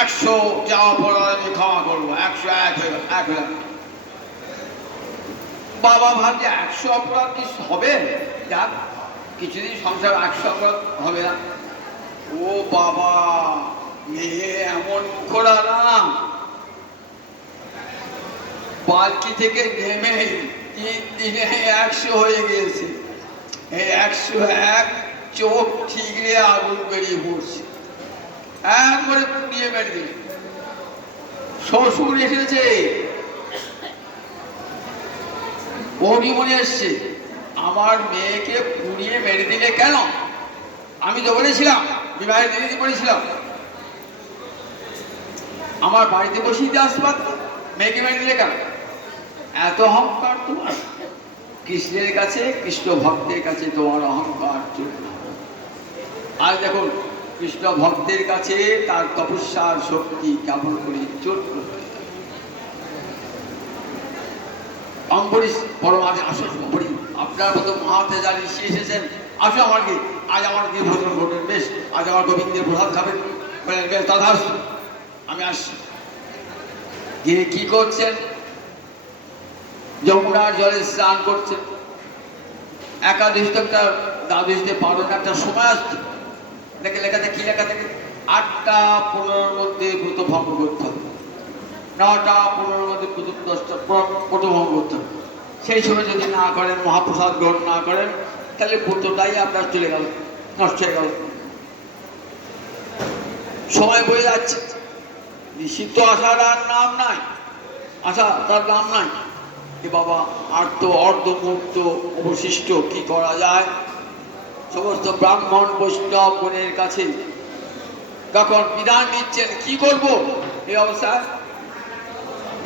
100 যা অপরাধ আমি ক্ষমা করবো। 101 হয়ে গেল। বাবা ভাবছে 100 অপরাধ কি হবে? যাক, কিছুদিন সংসার 100 অপরাধ হবে না। ও বাবা, মেয়ে এমন মুখরা না, পালকি থেকে নেমে 3 দিনে 100 হয়ে গিয়েছে। এই 101 চোখ ঠিকরে আগুন বেরিয়ে পড়ছে, একবারে পুড়িয়ে মেরে দিল। শ্বশুর এসেছে, অভিমনি এসছে, আমার মেয়েকে পুড়িয়ে মেরে দিলে কেন? আমি তো বলেছিলাম, বিবাহের দিনে বলেছিলাম আমার বাড়িতে বসিয়ে দিয়ে আসবার, মেয়েকে মেরে দিলে কেন? এত অহংকার তোমার? কৃষ্ণের কাছে, কৃষ্ণ ভক্তের কাছে তোমার অহংকার চলবে না। আর দেখুন, কৃষ্ণ ভক্তের কাছে তার তপস্যার শক্তি কেমন করে চোট। অম্বরীশ পরমাদে আসো, আপনার মতো মহাতেজা ঋষি এসেছেন, আসো আমাকে আজ আমার দিয়ে ভোজন করবেন। বেশ, আজ আমার গোবিন্দের প্রসাদ খাবেন। বলেন বেশ, তথাস্তু, আমি আসছি। গিয়ে কি করছেন? যমুনার জলে স্নান করছেন। একাদশীতে একটা দ্বাদশীতে পালন একটা সময় আসছে। দেখে লেখাতে কি লেখা থাকে? 8টা 15-র মধ্যে ব্রত ভঙ্গ করতে হবে, 9টা 15-র মধ্যে 10টা ব্রত ভঙ্গ করতে হবে। সেই সময় যদি না করেন, মহাপ্রসাদ গ্রহণ না করেন, তাহলে ব্রতটাই আপনার চলে গেল, নষ্ট হয়ে গেল। সময় বয়ে যাচ্ছে, ঋষি তো আসার আর নাম নাই, আসা তার নাম নাই। বাবা, আর তো অর্ধমুহূর্ত অবশিষ্ট, কি করা যায়? সমস্ত ব্রাহ্মণ বৈষ্ণব বোনের কাছে তখন বিধান দিচ্ছেন, কি করব এই অবস্থায়?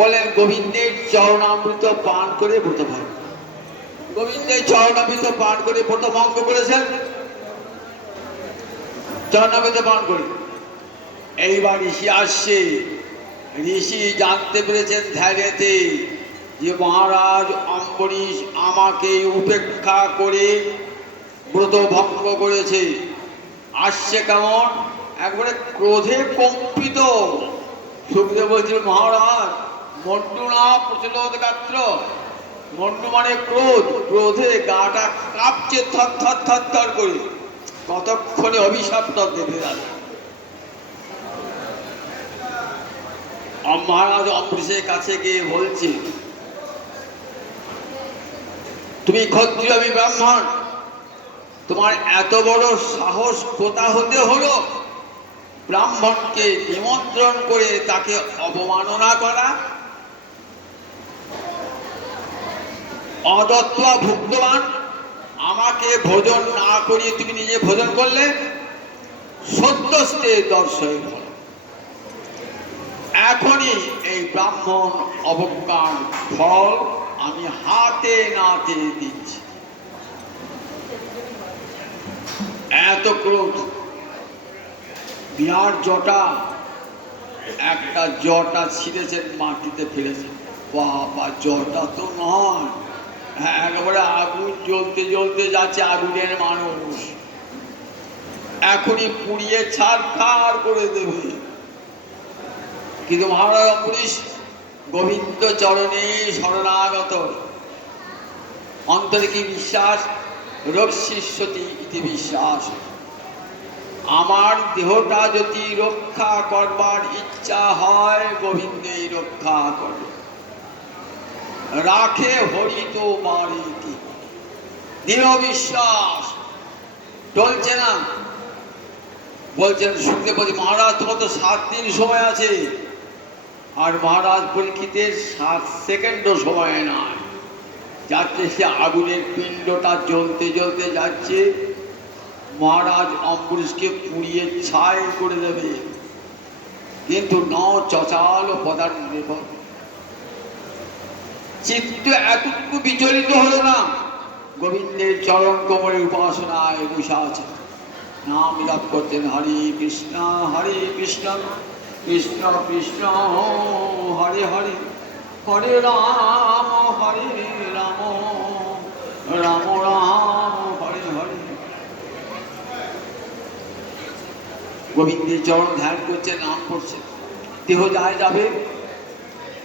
বলেন গোবিন্দের চরণামৃত পান করে ব্রত ভঙ্গ। গোবিন্দের চরণামৃত পান করে ব্রত ভঙ্গ করেছেন, চরণামৃত পান করে। এইবার ঋষি আসছে। ঋষি জানতে পেরেছেন ধ্যানেতে যে মহারাজ অম্বরীশ আমাকে উপেক্ষা করে ব্রত ভঙ্গ করেছে। আসছে কেমন? একবারে ক্রোধে কম্পিত। সুখদেব বলছিল, মহারাজ মন্ডু না প্রচলদ গাত্র। মন্ডু মানে ক্রোধ, ক্রোধে গাটা কাঁপছে থর থর থর থর করে। কতক্ষণে অভিশাপ দেবে। মহারাজ অম্বরীশের কাছে গিয়ে বলছে, তুমি ক্ষত্রিয়, আমি ব্রাহ্মণ, তোমার এত বড় সাহস কোথা হতে হলো ব্রাহ্মণকে নিমন্ত্রণ করে তাকে অবমাননা করা? অদত্ত্বা ভুক্তবান, আমাকে ভোজন না করিয়ে তুমি নিজে ভোজন করলে সত্যস্তে দর্শয় ফল। এখনই এই ব্রাহ্মণ অবজ্ঞার ফল আমি হাতে নাতে দিচ্ছি। এত ক্রোধ, বিরাট জটা, একটা জটা ছিঁড়েছেন, মাটিতে ফেলেছেন। বাবা, জটা তো নয়, একেবারে আগুন জ্বলতে জ্বলতে যাচ্ছে, আগুনের মানুষ, এখনই পুড়িয়ে ছারখার করে দেবে। কিন্তু মহারাজ অম্বরীশ গোবিন্দ চরণে শরণাগত, অন্তরে কি বিশ্বাস? রক্ষিষ্যতি ইতি বিশ্বাস। আমার দেহটা যদি রক্ষা করবার ইচ্ছা হয়, গোবিন্দই রক্ষা করবে। রাখে হরি তো মারে কি, দৃঢ় বিশ্বাস চলছে না। বলছেন, শুনতে বলছি, মহারাজ তোমার তো 7 দিন সময় আছে। আর মহারাজ পরীক্ষিতের 7 সেকেন্ডও সময় নাই। যাচ্ছে সে আগুনের পিণ্ডটা জ্বলতে জ্বলতে যাচ্ছে, মহারাজ অম্বরীশকে পুড়িয়ে ছাই করে দেবে। কিন্তু ন চচাল পদার্থ নির্ভর, চিত্ত এতটুকু বিচলিত হলো না। গোবিন্দের চরণ কোমরের উপাসনায় বসে আছে, নাম জপ করতেন, হরে কৃষ্ণ কৃষ্ণ কৃষ্ণ হরে হরে, হরে রাম রাম রাম হরে হরে। গোবিন্দের চরণ ধ্যান করছে, নাম করছে। দেহ যায় যাবে,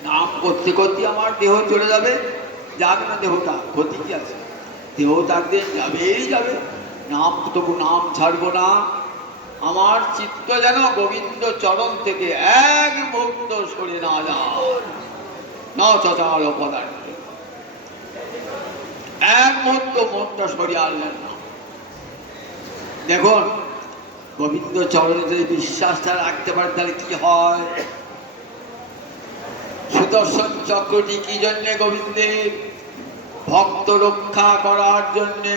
নাম করতে করতে আমার দেহ চলে যাবে। যাবে না দেহটা, ক্ষতি কি আছে? দেহ তার দিন যাবেই যাবে, নাম তবু নাম ছাড়বো না। আমার চিত্ত যেন গোবিন্দ চরণ থেকে এক মুহূর্ত সরে না যায়, না চচাল পদার্থ। এক মুহূর্ত মনটা সরিয়ে আনলেন না। দেখুন, গোবিন্দ চরণে যদি বিশ্বাসটা রাখতে পারে তাহলে কি হয়। সুদর্শন চক্রটি কি জন্যে? গোবিন্দের ভক্ত রক্ষা করার জন্যে।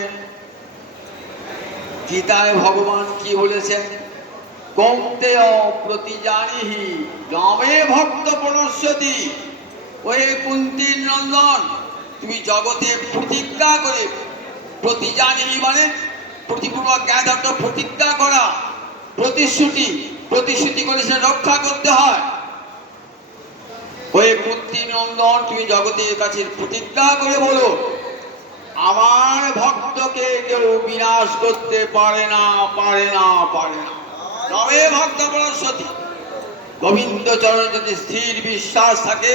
গীতায় ভগবান কি বলেছেন? কৌন্তেয় প্রতিজানিহি রামে ভক্ত প্রণশ্যতি। ওই কুন্তীর নন্দন, তুমি জগতে প্রতিজ্ঞা করে, প্রতিজানিহি মানে প্রতিপূর্বক জ্ঞান, প্রতিজ্ঞা করা, প্রতিশ্রুতি করে সে রক্ষা করতে হয়। ওই কুন্তী নন্দন, তুমি জগতের কাছে প্রতিজ্ঞা করে বলো, আমার ভক্তকে কেউ বিনাশ করতে পারে না, পারে না, পারে না। তবে ভক্ত বনস্পতি, গোবিন্দ চরণে যদি স্থির বিশ্বাস থাকে,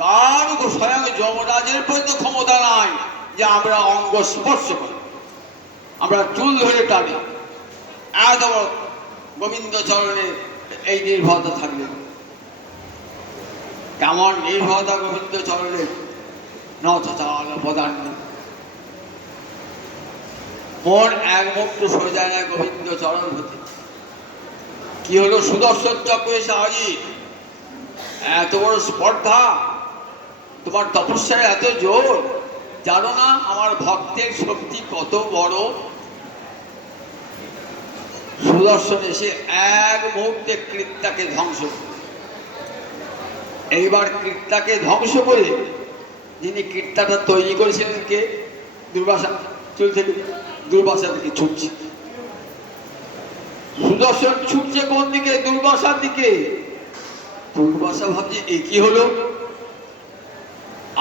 তার স্বয়ং যমরাজের পর্যন্ত ক্ষমতা নাই যে আমরা অঙ্গ স্পর্শ করি, আমরা চুল ধরে টানি। এত গোবিন্দ চরণে এই নির্ভরতা থাকবে। কেমন নির্ভরতা গোবিন্দ চরণে? নচাল প্রদান, মন এক মুহূর্ত সরে যায় না গোবিন্দ চরণ হতে। কি হলো? সুদর্শন চক্র এসে হাজির। এত বড় স্পর্ধা, তোমার তপস্যায় এত জোর, জানো না আমার ভক্তের শক্তি কত বড়? সুদর্শন এসে এক মুহূর্তে কৃত্যাকে ধ্বংস করে। এইবার কৃত্যাকে ধ্বংস করে, যিনি কৃত্যাটা তৈরি করেছিলেন কে? দুর্বাসা। চুল থেকে দুর্বাসা দিকে ছুটছে। সুদর্শন ছুটছে কোন দিকে? দুর্বাসার দিকে। দুর্বাসা ভাবছে, এ কি হলো?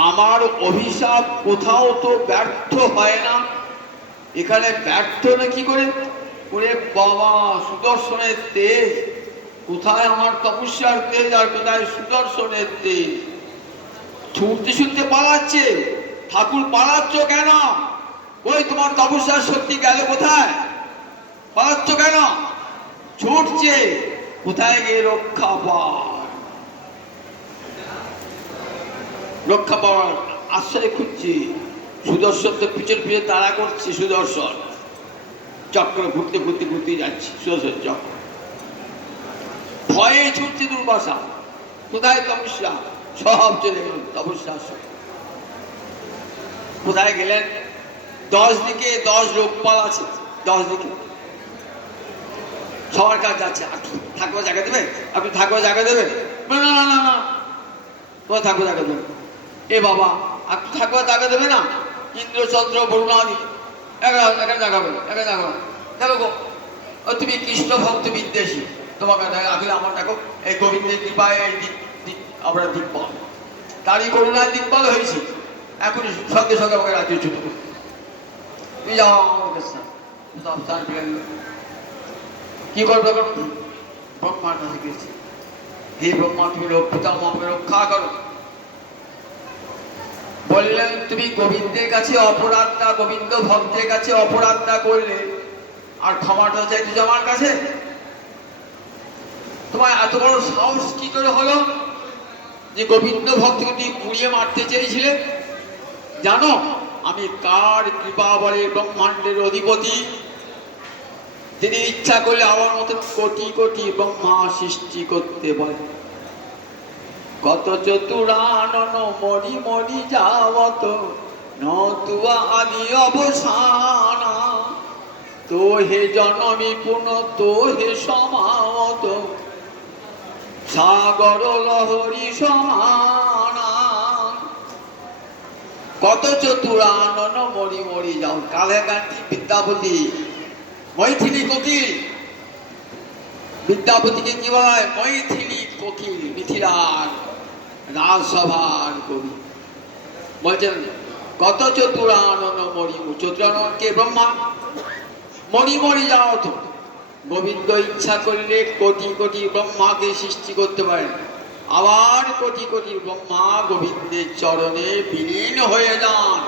আমার অভিশাপ কোথাও তো ব্যর্থ হয় না, এখানে ব্যর্থ না কি করে? ওরে বাবা, সুদর্শনের তেজ কোথায়? আমার তপস্যার তেজ আর কোথায় সুদর্শনের তেজ? ছুটতে ছুটতে পালাচ্ছে। ঠাকুর, পালাচ্ছ কেন? ওই তোমার তপস্যার শক্তি গেল কোথায়? পালাচ্ছ কেন? ছুটছে কোথায় গিয়ে রক্ষা পায়, রক্ষা পাওয়ার আশ্রয় খুঁজছে। সুদর্শন তো পিছন পিছনে তাড়া করছে। সুদর্শন চক্র ঘুরতে ঘুরতে ঘুরতে যাচ্ছে। সুদর্শন চক্র ভয়ে ছুটছে। দুর্বাসা কোথায়? তপস্যা সব চলে গেল তপস্যার সঙ্গে। কোথায় গেলেন? 10 দিকে 10 লোকপাল আছে, 10 দিকে সবার কাছে যাচ্ছে। ঠাকুর জায়গা দেবে, আপনি ঠাকুর জায়গা দেবে? না না না না, তোমার ঠাকুর জায়গা দেবে। এ বাবা, আপনি ঠাকুর জায়গা দেবে না? ইন্দ্রচন্দ্র বরুণাদি একা জাগাবে, একা জাগাবে। দেখো গো, তুমি কৃষ্ণ ভক্ত বিদ্বেষী, তোমাকে আসলে আমার দেখো এই গোবিন্দের কৃপায় এই আমরা দিকপাল, তারই করুণায় দিকপাল হয়েছি। এখন সঙ্গে সঙ্গে আমাকে রাজ্য ছুটি করি, তুই যাও আমার কাছে। কি করবে? ব্রহ্মার কাছে গেছি, হে ব্রহ্মা তুমি পিতামহকে রক্ষা করো। বললেন তুমি গোবিন্দের কাছে অপরাধটা, গোবিন্দ ভক্তের কাছে অপরাধটা করলে আর ক্ষমাটা চাইছো আমার কাছে? তোমার এত বড় সাহস কি করে হলো যে গোবিন্দ ভক্তকে তুমি পুড়িয়ে মারতে চেয়েছিলে? জানো আমি কার কৃপা বলে ব্রহ্মাণ্ডের অধিপতি, তিনি ইচ্ছা করলে আমার মতো কোটি কোটি ব্রহ্মা সৃষ্টি করতে পারে। কত চতুরানন মরি মরি যাবত নতুয়া আদি অবসানা, তো হে জনমী পুন তো হে সমাবত সাগর লহরী সমানা। কত চতুরানন মরি মরি যাও। কালে গানটি বিদ্যাপতি, মৈথিলী কোকিল। বিদ্যাপতিকে কি বলা হয়? মৈথিলী কোকিল, মিথিলার রাজসভার কবি। বলছেন কত চতুরানন মরি, চতুরানন কে? ব্রহ্মা। মরি মরি যাও তো, গোবিন্দ ইচ্ছা করলে কোটি কোটি ব্রহ্মাকে সৃষ্টি করতে পারেন। আবার কোটি কোটি ব্রহ্মা গোবিন্দের চরণে বিলীন হয়ে যান।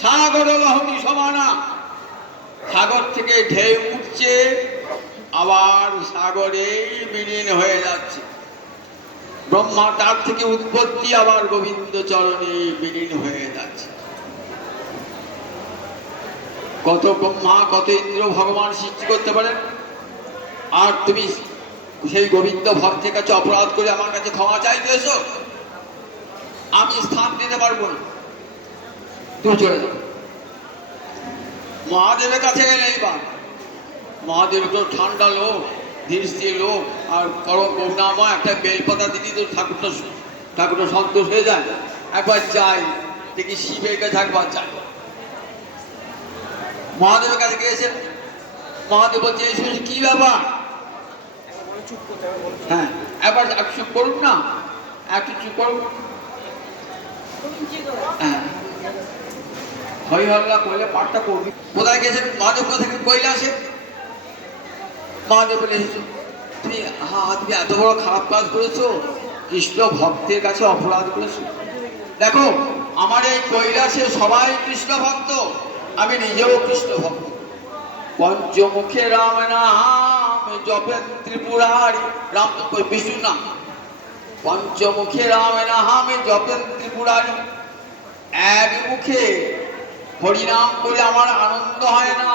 সাগর লহরী সমানা, সাগর থেকে ঢেউ উঠছে, আবার সাগরেই বিলীন হয়ে যাচ্ছে। ব্রহ্মা তার থেকে উৎপত্তি, আবার গোবিন্দ চরণে বিলীন হয়ে যাচ্ছে। কত ব্রহ্মা কত ইন্দ্র ভগবান সৃষ্টি করতে পারেন, আর তুমি সেই গোবিন্দ ভক্তের কাছে অপরাধ করে আমার কাছে ক্ষমা চাইতে এসো? আমি স্থান দিতে পারবো না, তুমি চলে যাও। মহাদেবের কাছে গেলে এইবার মহাদেব তো ঠান্ডা লোক, ধীর স্থির লোক, আর করুণাময় একটা বেলপাতা দিদি তো ঠাকুরটা সন্তোষ হয়ে যায়। একবার যাই দেখি শিবের কাছে, একবার যাই। মহাদেবের কাছে গিয়েছেন, মহাদেব বলছে কি ব্যাপার? হ্যাঁ, একবার চুপ করুন না, একটু চুপ করুন। হ্যাঁ, হই হল্লা করলে পাঠটা করবি। কোথায় গেছেন? মহাদেব থেকে কৈলাসে। মহাদেব বলে তুমি তুমি এত বড় খারাপ কাজ করেছো, কৃষ্ণ ভক্তের কাছে অপরাধ করেছো। দেখো আমার এই কৈলাসে সবাই কৃষ্ণ ভক্ত, আমি নিজেও কৃষ্ণ ভক্ত। পঞ্চমুখে রাম নাম জপেন ত্রিপুরারি, রাম বিষ্ণু নাম। পঞ্চমুখে রাম নাম জপেন ত্রিপুরারি, এক মুখে হরিনাম বলে আমার আনন্দ হয় না,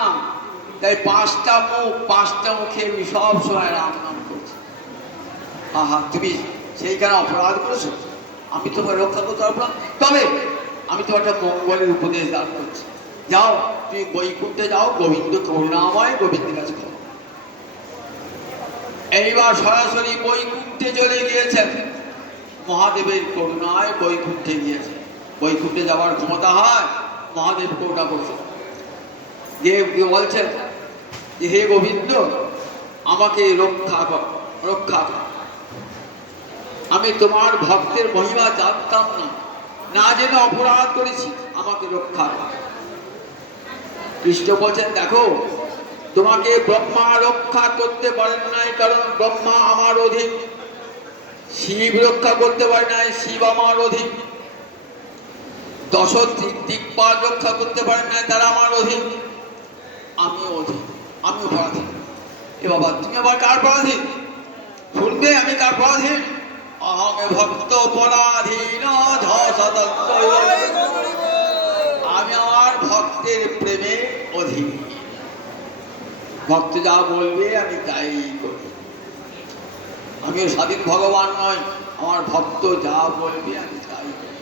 তাই 5টা মুখ, 5টা মুখে আমি সব সময় রাম নাম করছি। তুমি সেইখানে অপরাধ করেছো, আমি তোমায় রক্ষা করতে পারবো না। তবে আমি তোমার একটা মঙ্গলের উপদেশ দান করছি, যাও তুমি বৈকুণ্ঠে যাও, গোবিন্দ করুণাময়, গোবিন্দের কাছে খাও। এইবার সরাসরি বৈকুণ্ঠে চলে গিয়েছেন, মহাদেবের করুণায় বৈকুণ্ঠে গিয়েছে। বৈকুণ্ঠে যাওয়ার ক্ষমতা হয়, মহাদেব করুণা করছেন। বলছেন যে হে গোবিন্দ আমাকে রক্ষা কর, রক্ষা কর। আমি তোমার ভক্তের মহিমা জানতাম না, না জেনে অপরাধ করেছি, আমাকে রক্ষা কর। কৃষ্ণ বলছেন দেখো তোমাকে ব্রহ্মা রক্ষা করতে পারেন নাই, কারণ ব্রহ্মা আমার অধীন। শিব রক্ষা করতে পারে নাই, শিব আমার অধীন। 10 দিকপাল রক্ষা করতে পারেন নাই, তারা আমার অধীন। আমি অধীন, আমি পরাধীন। এ বাবা তুমি আবার কার পরাধীন? শুনবে আমি কার পরাধীন? অহং ভক্ত পরাধীন, আমি আমার ভক্তের প্রেমে অধীন। ভক্ত যা বলবে আমি তাই করি। আমিও স্বাধীন ভগবান নয়, আমার ভক্ত যা বলবে আমি তাই করি।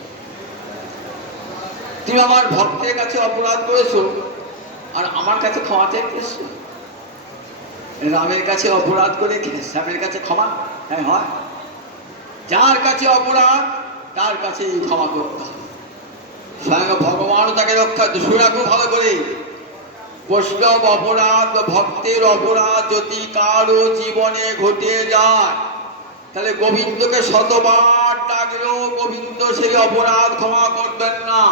তুমি আমার ভক্তের কাছে অপরাধ করেছো আর আমার কাছে ক্ষমা চাইতে এসছো। রামের কাছে অপরাধ করে শ্যামের কাছে ক্ষমা? হ্যাঁ হয়। যার কাছে অপরাধ তার কাছেই ক্ষমা করতে হবে। স্বয়ং ভগবানও তাকে রক্ষা শুরাকো ভালো করে। বৈষ্ণব অপরাধ, ভক্তের অপরাধ যদি কারো জীবনে ঘটে যায়, তাহলে গোবিন্দকে শতবার ডাকলেও গোবিন্দ সেই অপরাধ ক্ষমা করবেন না।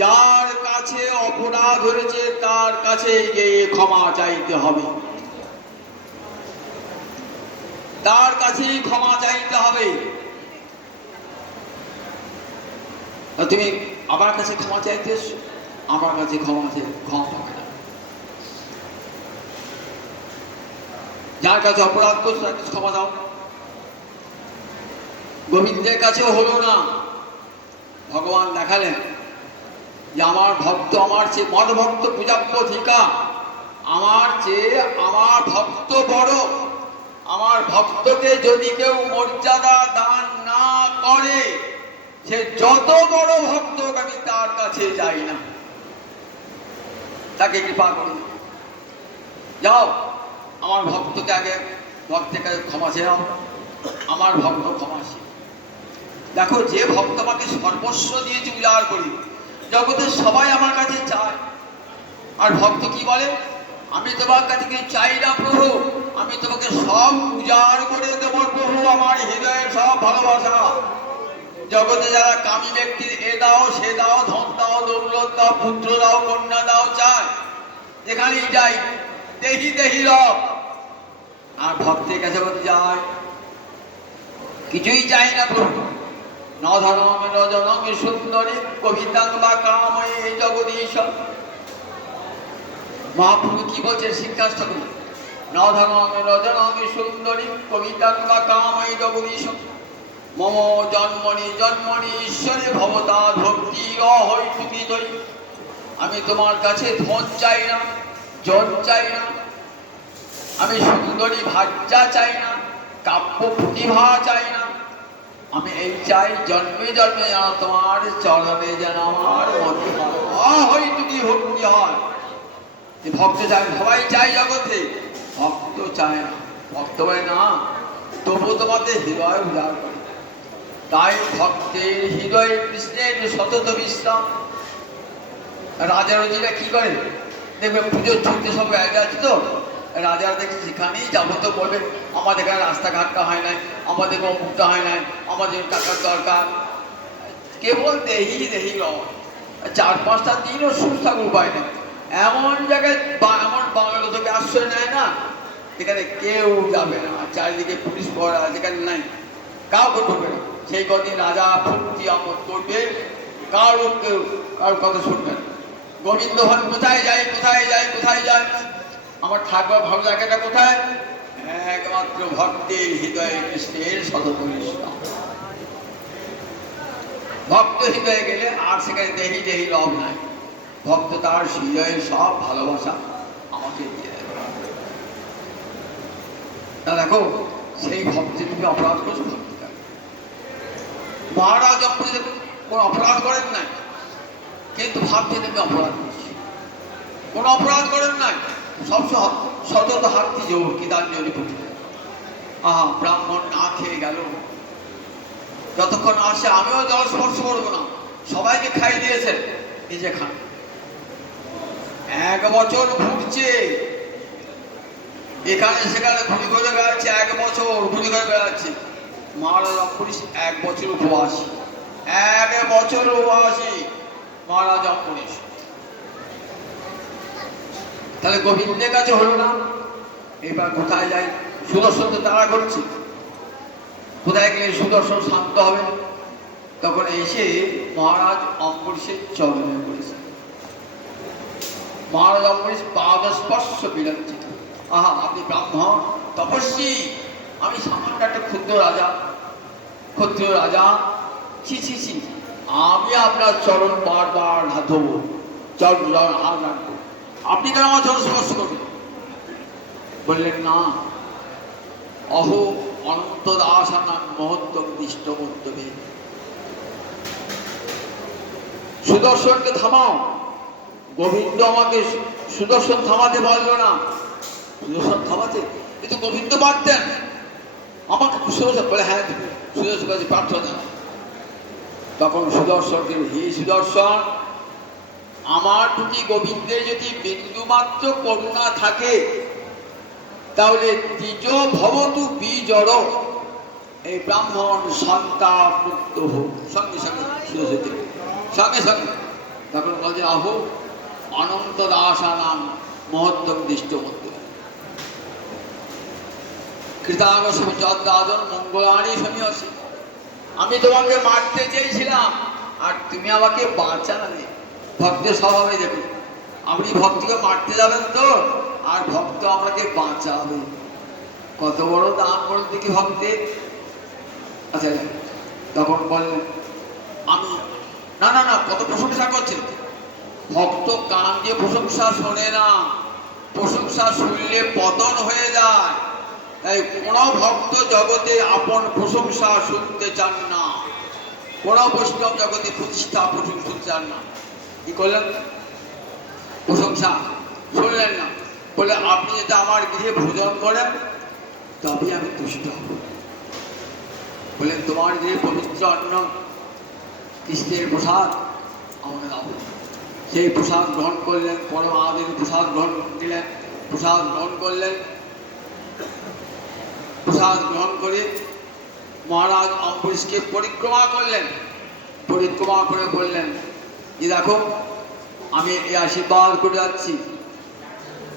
যার কাছে অপরাধ হয়েছে তার কাছে গিয়ে ক্ষমা চাইতে হবে, তার কাছেই ক্ষমা চাইতে হবে। তুমি আমার কাছে ক্ষমা চাইতে এসছো, আমার কাছে ক্ষমা পাবে না। যার কাছে অপরাধ করছো তার কাছে ক্ষমা দাও। গোবিন্দের কাছেও হলো না। ভগবান দেখালেন যে আমার ভক্ত আমার চেয়ে মদ ভক্ত পূজাপ্য ধিকা, আমার চেয়ে আমার ভক্ত বড়। আমার ভক্তকে যদি কেউ মর্যাদা দান না করে, সে যত বড় ভক্ত আমি তার কাছে যাই না, তাকে কৃপা করি। যাও আমার ভক্তকে আগে ভক্তের কাছে ক্ষমা চেয়ে আমার ভক্ত ক্ষমাসী। দেখো যে ভক্ত আমাকে সর্বস্ব দিয়েছে উজাড় করি, জগতের সবাই আমার কাছে চায়। আর ভক্ত কি বলে? আমি তোমার কাছে কিছু চাই না প্রভু, আমি তোমাকে সব উজাড় করে দেবো প্রভু, আমার হৃদয়ের সব ভালোবাসা। জগতে যারা কামী ব্যক্তি এ দাও সে দাও, ধন দাও, দৌলত দাও, পুত্র দাও, কন্যা দাও চায়, যেখানেই যাই দেহি দেহি রব। আর ভক্তের কাছে বলতে যায় কিছুই চাই না প্রভু। ন ধর্ম ন জনম সুন্দরী কবিতাং বা কাময়ে জগদীশ। মহাপ্রভু কি বলছেন শিক্ষার্থী? ন ধর্ম ন জনম সুন্দরী কবিতাং বা কাময়ে জগদীশ। মম জন্মনি জন্মনি ঈশ্বরে ভবতা ভক্তি অহৈতুকিতই। আমি তোমার কাছে ধন চাই না, জন চাই না, আমি সুন্দরী ভাজ্যা চাই না, কাব্য প্রতিভা চাই না। আমি এই চাই জন্মে জন্মে যেন তোমার চরণে যেন আমার মতি হয়, অহৈতুকি ভক্তি হয়। ভক্ত চাই, সবাই চাই জগতে, ভক্ত চায় না। ভক্ত বলে না তবু তোমাদের হৃদয় উজাড় করে। তাই ভক্তের হৃদয়ে কৃষ্ণের সতত বিশ্রাম। রাজা রজিরা কি করে দেখবে পুজোর ছুটতে সব জায়গা আছে তো, রাজারা দেখছে যেখানেই যাবো তো বলবে আমাদের এখানে রাস্তাঘাটটা হয় নাই, আমাদের অমুকটা হয় নাই, আমাদের টাকার দরকার। কেবল দেহি দেহি রয়, 4-5টা দিনও সুস্থ থাকার উপায় নেই। এমন জায়গায় এমন বাংলা থেকে আশ্রয় নেয় না, যেখানে কেউ যাবে না, চারিদিকে পুলিশ পড়া, যেখানে নাই কাউকে ঢুকবে না। সেই কদিন রাজা ফুর্তি আমোদ করবে, কারো কেউ কারোর কথা শুনবে না। গোবিন্দ ভান কোথায় যায়, কোথায় যায়, কোথায় যায়, আমার থাকবার ভালো জায়গাটা কোথায়? একমাত্র ভক্তের হৃদয়ে কৃষ্ণের সদপরিশ্রম। ভক্ত হৃদয়ে গেলে আর সেখানে দেহি দেহি রব নাই। ভক্ত তার হৃদয়ের সব ভালোবাসা আমাকে দিয়ে দেবে। তা দেখো সেই ভক্তি তুমি অপরাধ করছো। ভক্তি মহারাজ কোন অপরাধ করেন নাই, কিন্তু ভাবছে তুমি অপরাধ করছি। কোন অপরাধ করেন নাই, সব সতত হাতটি জোর কি দান জোরে পুঁটি। আহা ব্রাহ্মণ না খেয়ে গেল, যতক্ষণ আসে আমিও জল স্পর্শ করবো না, সবাইকে খাই দিয়েছেন, নিজে খান। 1 বছর ঘুরছে, এখানে সেখানে ঘুরি ঘুরে বেড়াচ্ছে, 1 বছর ঘুরি ঘুরে বেড়াচ্ছে। মহারাজ অম্বরীশ 1 বছর উপবাসী, 1 বছর উপবাসী মহারাজ অম্বরীশ। তাহলে গোবিন্দের কাছে হলো না, এবার কোথায় যাই? সুদর্শন তো তারা করছে, কোথায় গেলে সুদর্শন শান্ত হবে? তখন এসে মহারাজ অম্বরীশের চরণে পড়েছে। মহারাজ অম্বরীশ পাদ স্পর্শ বিরাজিত। আহা আপনি ব্রাহ্মণ তপস্বী, আমি সামান্য একটা ক্ষুদ্র রাজা, ছি ছি ছি, আমি আপনার চরণ বারবার হাত ধরবো, চরণ হাত রাখবো, আপনি কেন আমার চরণ স্পর্শ করবেন? বললেন না, অহো অনন্ত দাসানাং মহত্তম দিষ্ট মন্তবে। সুদর্শনকে থামাও। গোবিন্দ আমাকে সুদর্শন থামাতে পারলো না। সুদর্শন থামাতে কিন্তু গোবিন্দ পারতেন। আমাকে সুদর্শন বলে, হ্যাঁ সুদর্শন কাছে প্রার্থনা। তখন সুদর্শনকে, হে সুদর্শন, আমার প্রতি গোবিন্দের যদি বিন্দুমাত্র করুণা থাকে তাহলে দ্বিজ ভবতু বিজড়, এই ব্রাহ্মণ শান্তামুক্ত হোক। সঙ্গে সঙ্গে সুদর্শন সঙ্গে সঙ্গে তখন বলছে, আহো অনন্ত দাসা নাম মহত্তম দৃষ্ট মধ্যে কৃতাঙ্গ যদ্রাজন মঙ্গলানি সমীয়সী। আমি তোমাকে মারতে চেয়েছিলাম আর তুমি আমাকে বাঁচালে। ভক্তের স্বভাবে দেখুন, আপনি ভক্তকে মারতে যাবেন তো, আর ভক্ত আপনাকে বাঁচাবে। কত বড় দাম বলুন দেখি ভক্তের। আচ্ছা, তখন বললেন, আমি না না না, কত প্রশংসা করছেন। ভক্ত কান দিয়ে প্রশংসা শোনে না, প্রশংসা শুনলে পতন হয়ে যায়। তাই কোন ভক্ত জগতে আপন প্রশংসা শুনতে চান না, কোন বৈষ্ণব জগতে প্রতিষ্ঠা প্রশংসা শুনতে চান না। কি করলেন? প্রশংসা শুনলেন না। বলে, আপনি যদি আমার গৃহে ভোজন করেন তবে আমি তুষ্ট হব। বললেন, তোমার গৃহে পবিত্র অন্ন কৃষ্ণের প্রসাদ আমাকে দাও। সেই প্রসাদ গ্রহণ করলেন। পরমাদের প্রসাদ গ্রহণ দিলেন, প্রসাদ গ্রহণ করলেন। প্রসাদ গ্রহণ করে মহারাজ অম্বরীশকে পরিক্রমা করলেন। পরিক্রমা করে বললেন যে, দেখো আমি এই আশীর্বাদ করে যাচ্ছি,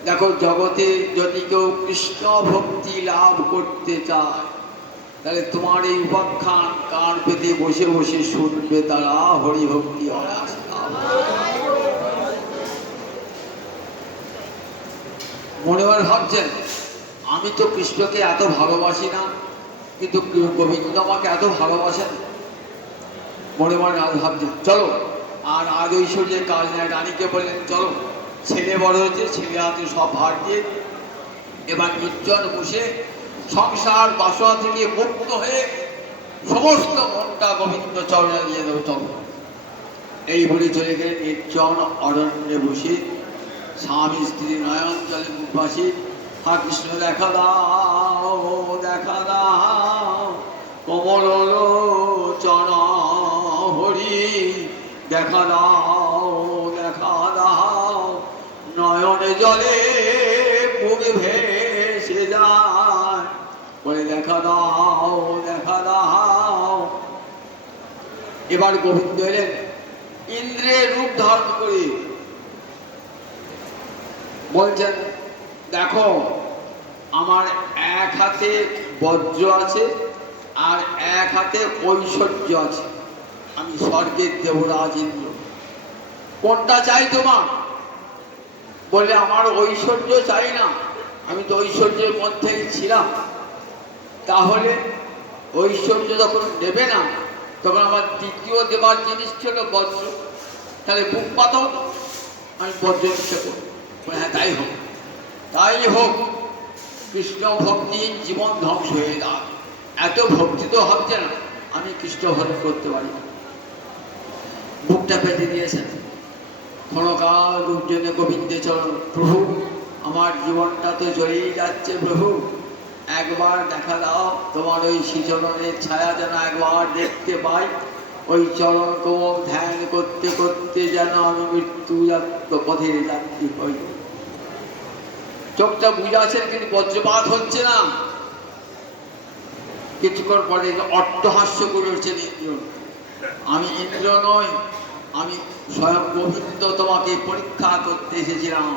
দেখো জগতে যদি কেউ কৃষ্ণ ভক্তি লাভ করতে চায় তাহলে তোমার এই উপাখ্যান কান পেতে বসে বসে শুনবে তারা হরিভক্তি অনায়াসে লাভ। মনে মনে ভাবছেন, আমি তো কৃষ্ণকে এত ভালোবাসি না, কিন্তু গোবিন্দ আমাকে এত ভালোবাসেন। মনে মনে ভাবছেন, চলো আর আজ ঐশ্বর্যের কাজ নেয়। রানীকে বললেন, চলো, ছেলে বড় হয়েছে, ছেলে হাতে সব ভার দিয়ে এবার নির্জন বসে সংসার বাসনা থেকে মুক্ত হয়ে সমস্ত মনটা গোবিন্দ চরণে দিয়ে দেবো। চলো, এই বলে চলে গেলে নির্জন অরণ্যে বসে স্বামী স্ত্রী নয়ন জলে মুখ ভাসি, হা কৃষ্ণ দেখা দাও, দেখা দাও, কমল লোচন হরি দেখা দাও, দেখা দাও, নয়নে জলে মুখ ভেসে যায়, বলে দেখা দাও, দেখা দাও। এবার গোবিন্দ এলেন ইন্দ্রের রূপ ধারণ করে, বলছেন, দেখো আমার এক হাতে বজ্র আছে আর এক হাতে ঐশ্বর্য আছে, আমি স্বর্গের দেবরাজ ইন্দ্র, কোনটা চাই তোমার? বলে, আমার ঐশ্বর্য চাই না, আমি তো ঐশ্বর্যের মধ্যেই ছিলাম। তাহলে ঐশ্বর্য যখন নেবে না, তখন আমার দ্বিতীয় দেবার জিনিস ছিল বজ্র, তাহলে বুক পাতো, আমি বজ্র নিশ্চয় করব। হ্যাঁ, তাই হোক, তাই হোক। কৃষ্ণ ভক্তি জীবন ধ্বংস হয়ে যাক, এত ভক্তি তো হচ্ছে না, আমি কৃষ্ণ ভক্তি করতে পারি। বুকটা পেতে দিয়েছেন। ক্ষণকাল রূপ জেনে গোবিন্দে চরণ, প্রভু আমার জীবনটা তো চলেই যাচ্ছে, প্রভু একবার দেখা দাও, তোমার ওই শ্রীচরণের ছায়া যেন একবার দেখতে পাই। ওই চরণ কোমল ধ্যান করতে করতে যেন আমি মৃত্যু পথে যাত্রী হই। চোখটা বুঝাচ্ছেন কিন্তু বজ্রপাত হচ্ছে না। কিছুক্ষণ পরে অট্টহাস্য করে উঠছেন ইন্দ্র, আমি ইন্দ্র নই, আমি স্বয়ং গোবিন্দ তোমাকে পরীক্ষা করতে এসেছিলাম,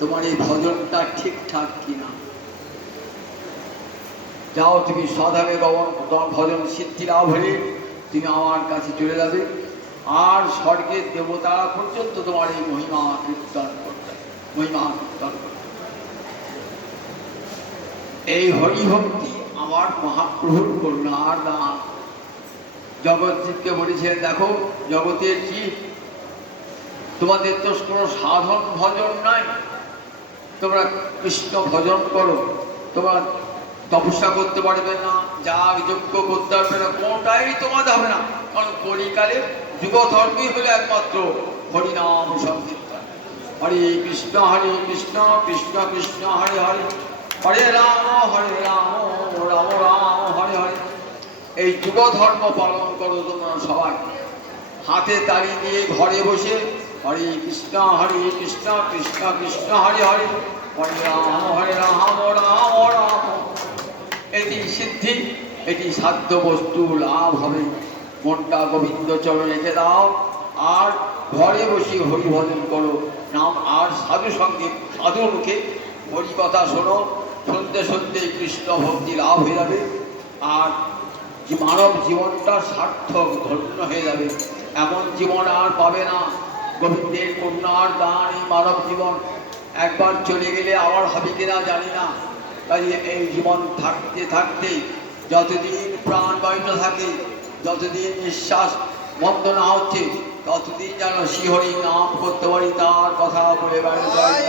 তোমার এই ভজনটা ঠিকঠাক কিনা। যাও, তুমি সধাবে তোমার ভজন সিদ্ধি লাভ হলে তুমি আমার কাছে চলে যাবে, আর স্বর্গের দেবতা পর্যন্ত তোমার এই মহিমা কীর্তন করতে, মহিমা কীর্তন করতে। এই হরিভক্তি আমার মহাপ্রভুর করুণার দান। জগৎকে বলেছেন, দেখো জগতের জীব, তোমাদের তো কোনো সাধন ভজন নাই, তোমরা কৃষ্ণ ভজন করো, তোমরা তপস্যা করতে পারবে না, যাগ যজ্ঞ করতে পারবে না, কোনটাই তোমাদের হবে না, কারণ কলিকালে যুগধর্মী হলো একমাত্র হরিনাম সংকীর্তন। হরে কৃষ্ণ কৃষ্ণ কৃষ্ণ হরে হরে, হরে রাম রাম রাম হরে হরে। এই যুগধর্ম পালন করো তোমরা সবাই। হাতে তালি দিয়ে ঘরে বসে হরে কৃষ্ণ কৃষ্ণ কৃষ্ণ হরে হরে, হরে রাম রাম রাম। এটি সিদ্ধি, এটি সাধ্য বস্তু লাভ হবে। মনটা গোবিন্দ চরণে রেখে দাও আর ঘরে বসে হরিভজন করো নাম। আর সাধু সঙ্গে সাধু মুখে হরি কথা শোনো, শুনতে শুনতে কৃষ্ণ ভক্তি লাভ হয়ে যাবে। আর মানব জীবনটা সার্থক ধন্য হয়ে যাবে। এমন জীবন আর পাবে না। গোবিন্দের করুণার দান এই মানব জীবন একবার চলে গেলে আবার হবে কিনা জানি না। তাই এই জীবন থাকতে থাকতে যতদিন প্রাণ বায়ুতে থাকে, যতদিন নিঃশ্বাস বন্ধ না হচ্ছে, ততদিন যেন শ্রীহরি নাম করতে পারি, তার কথা বলে বেড়াতে পারি।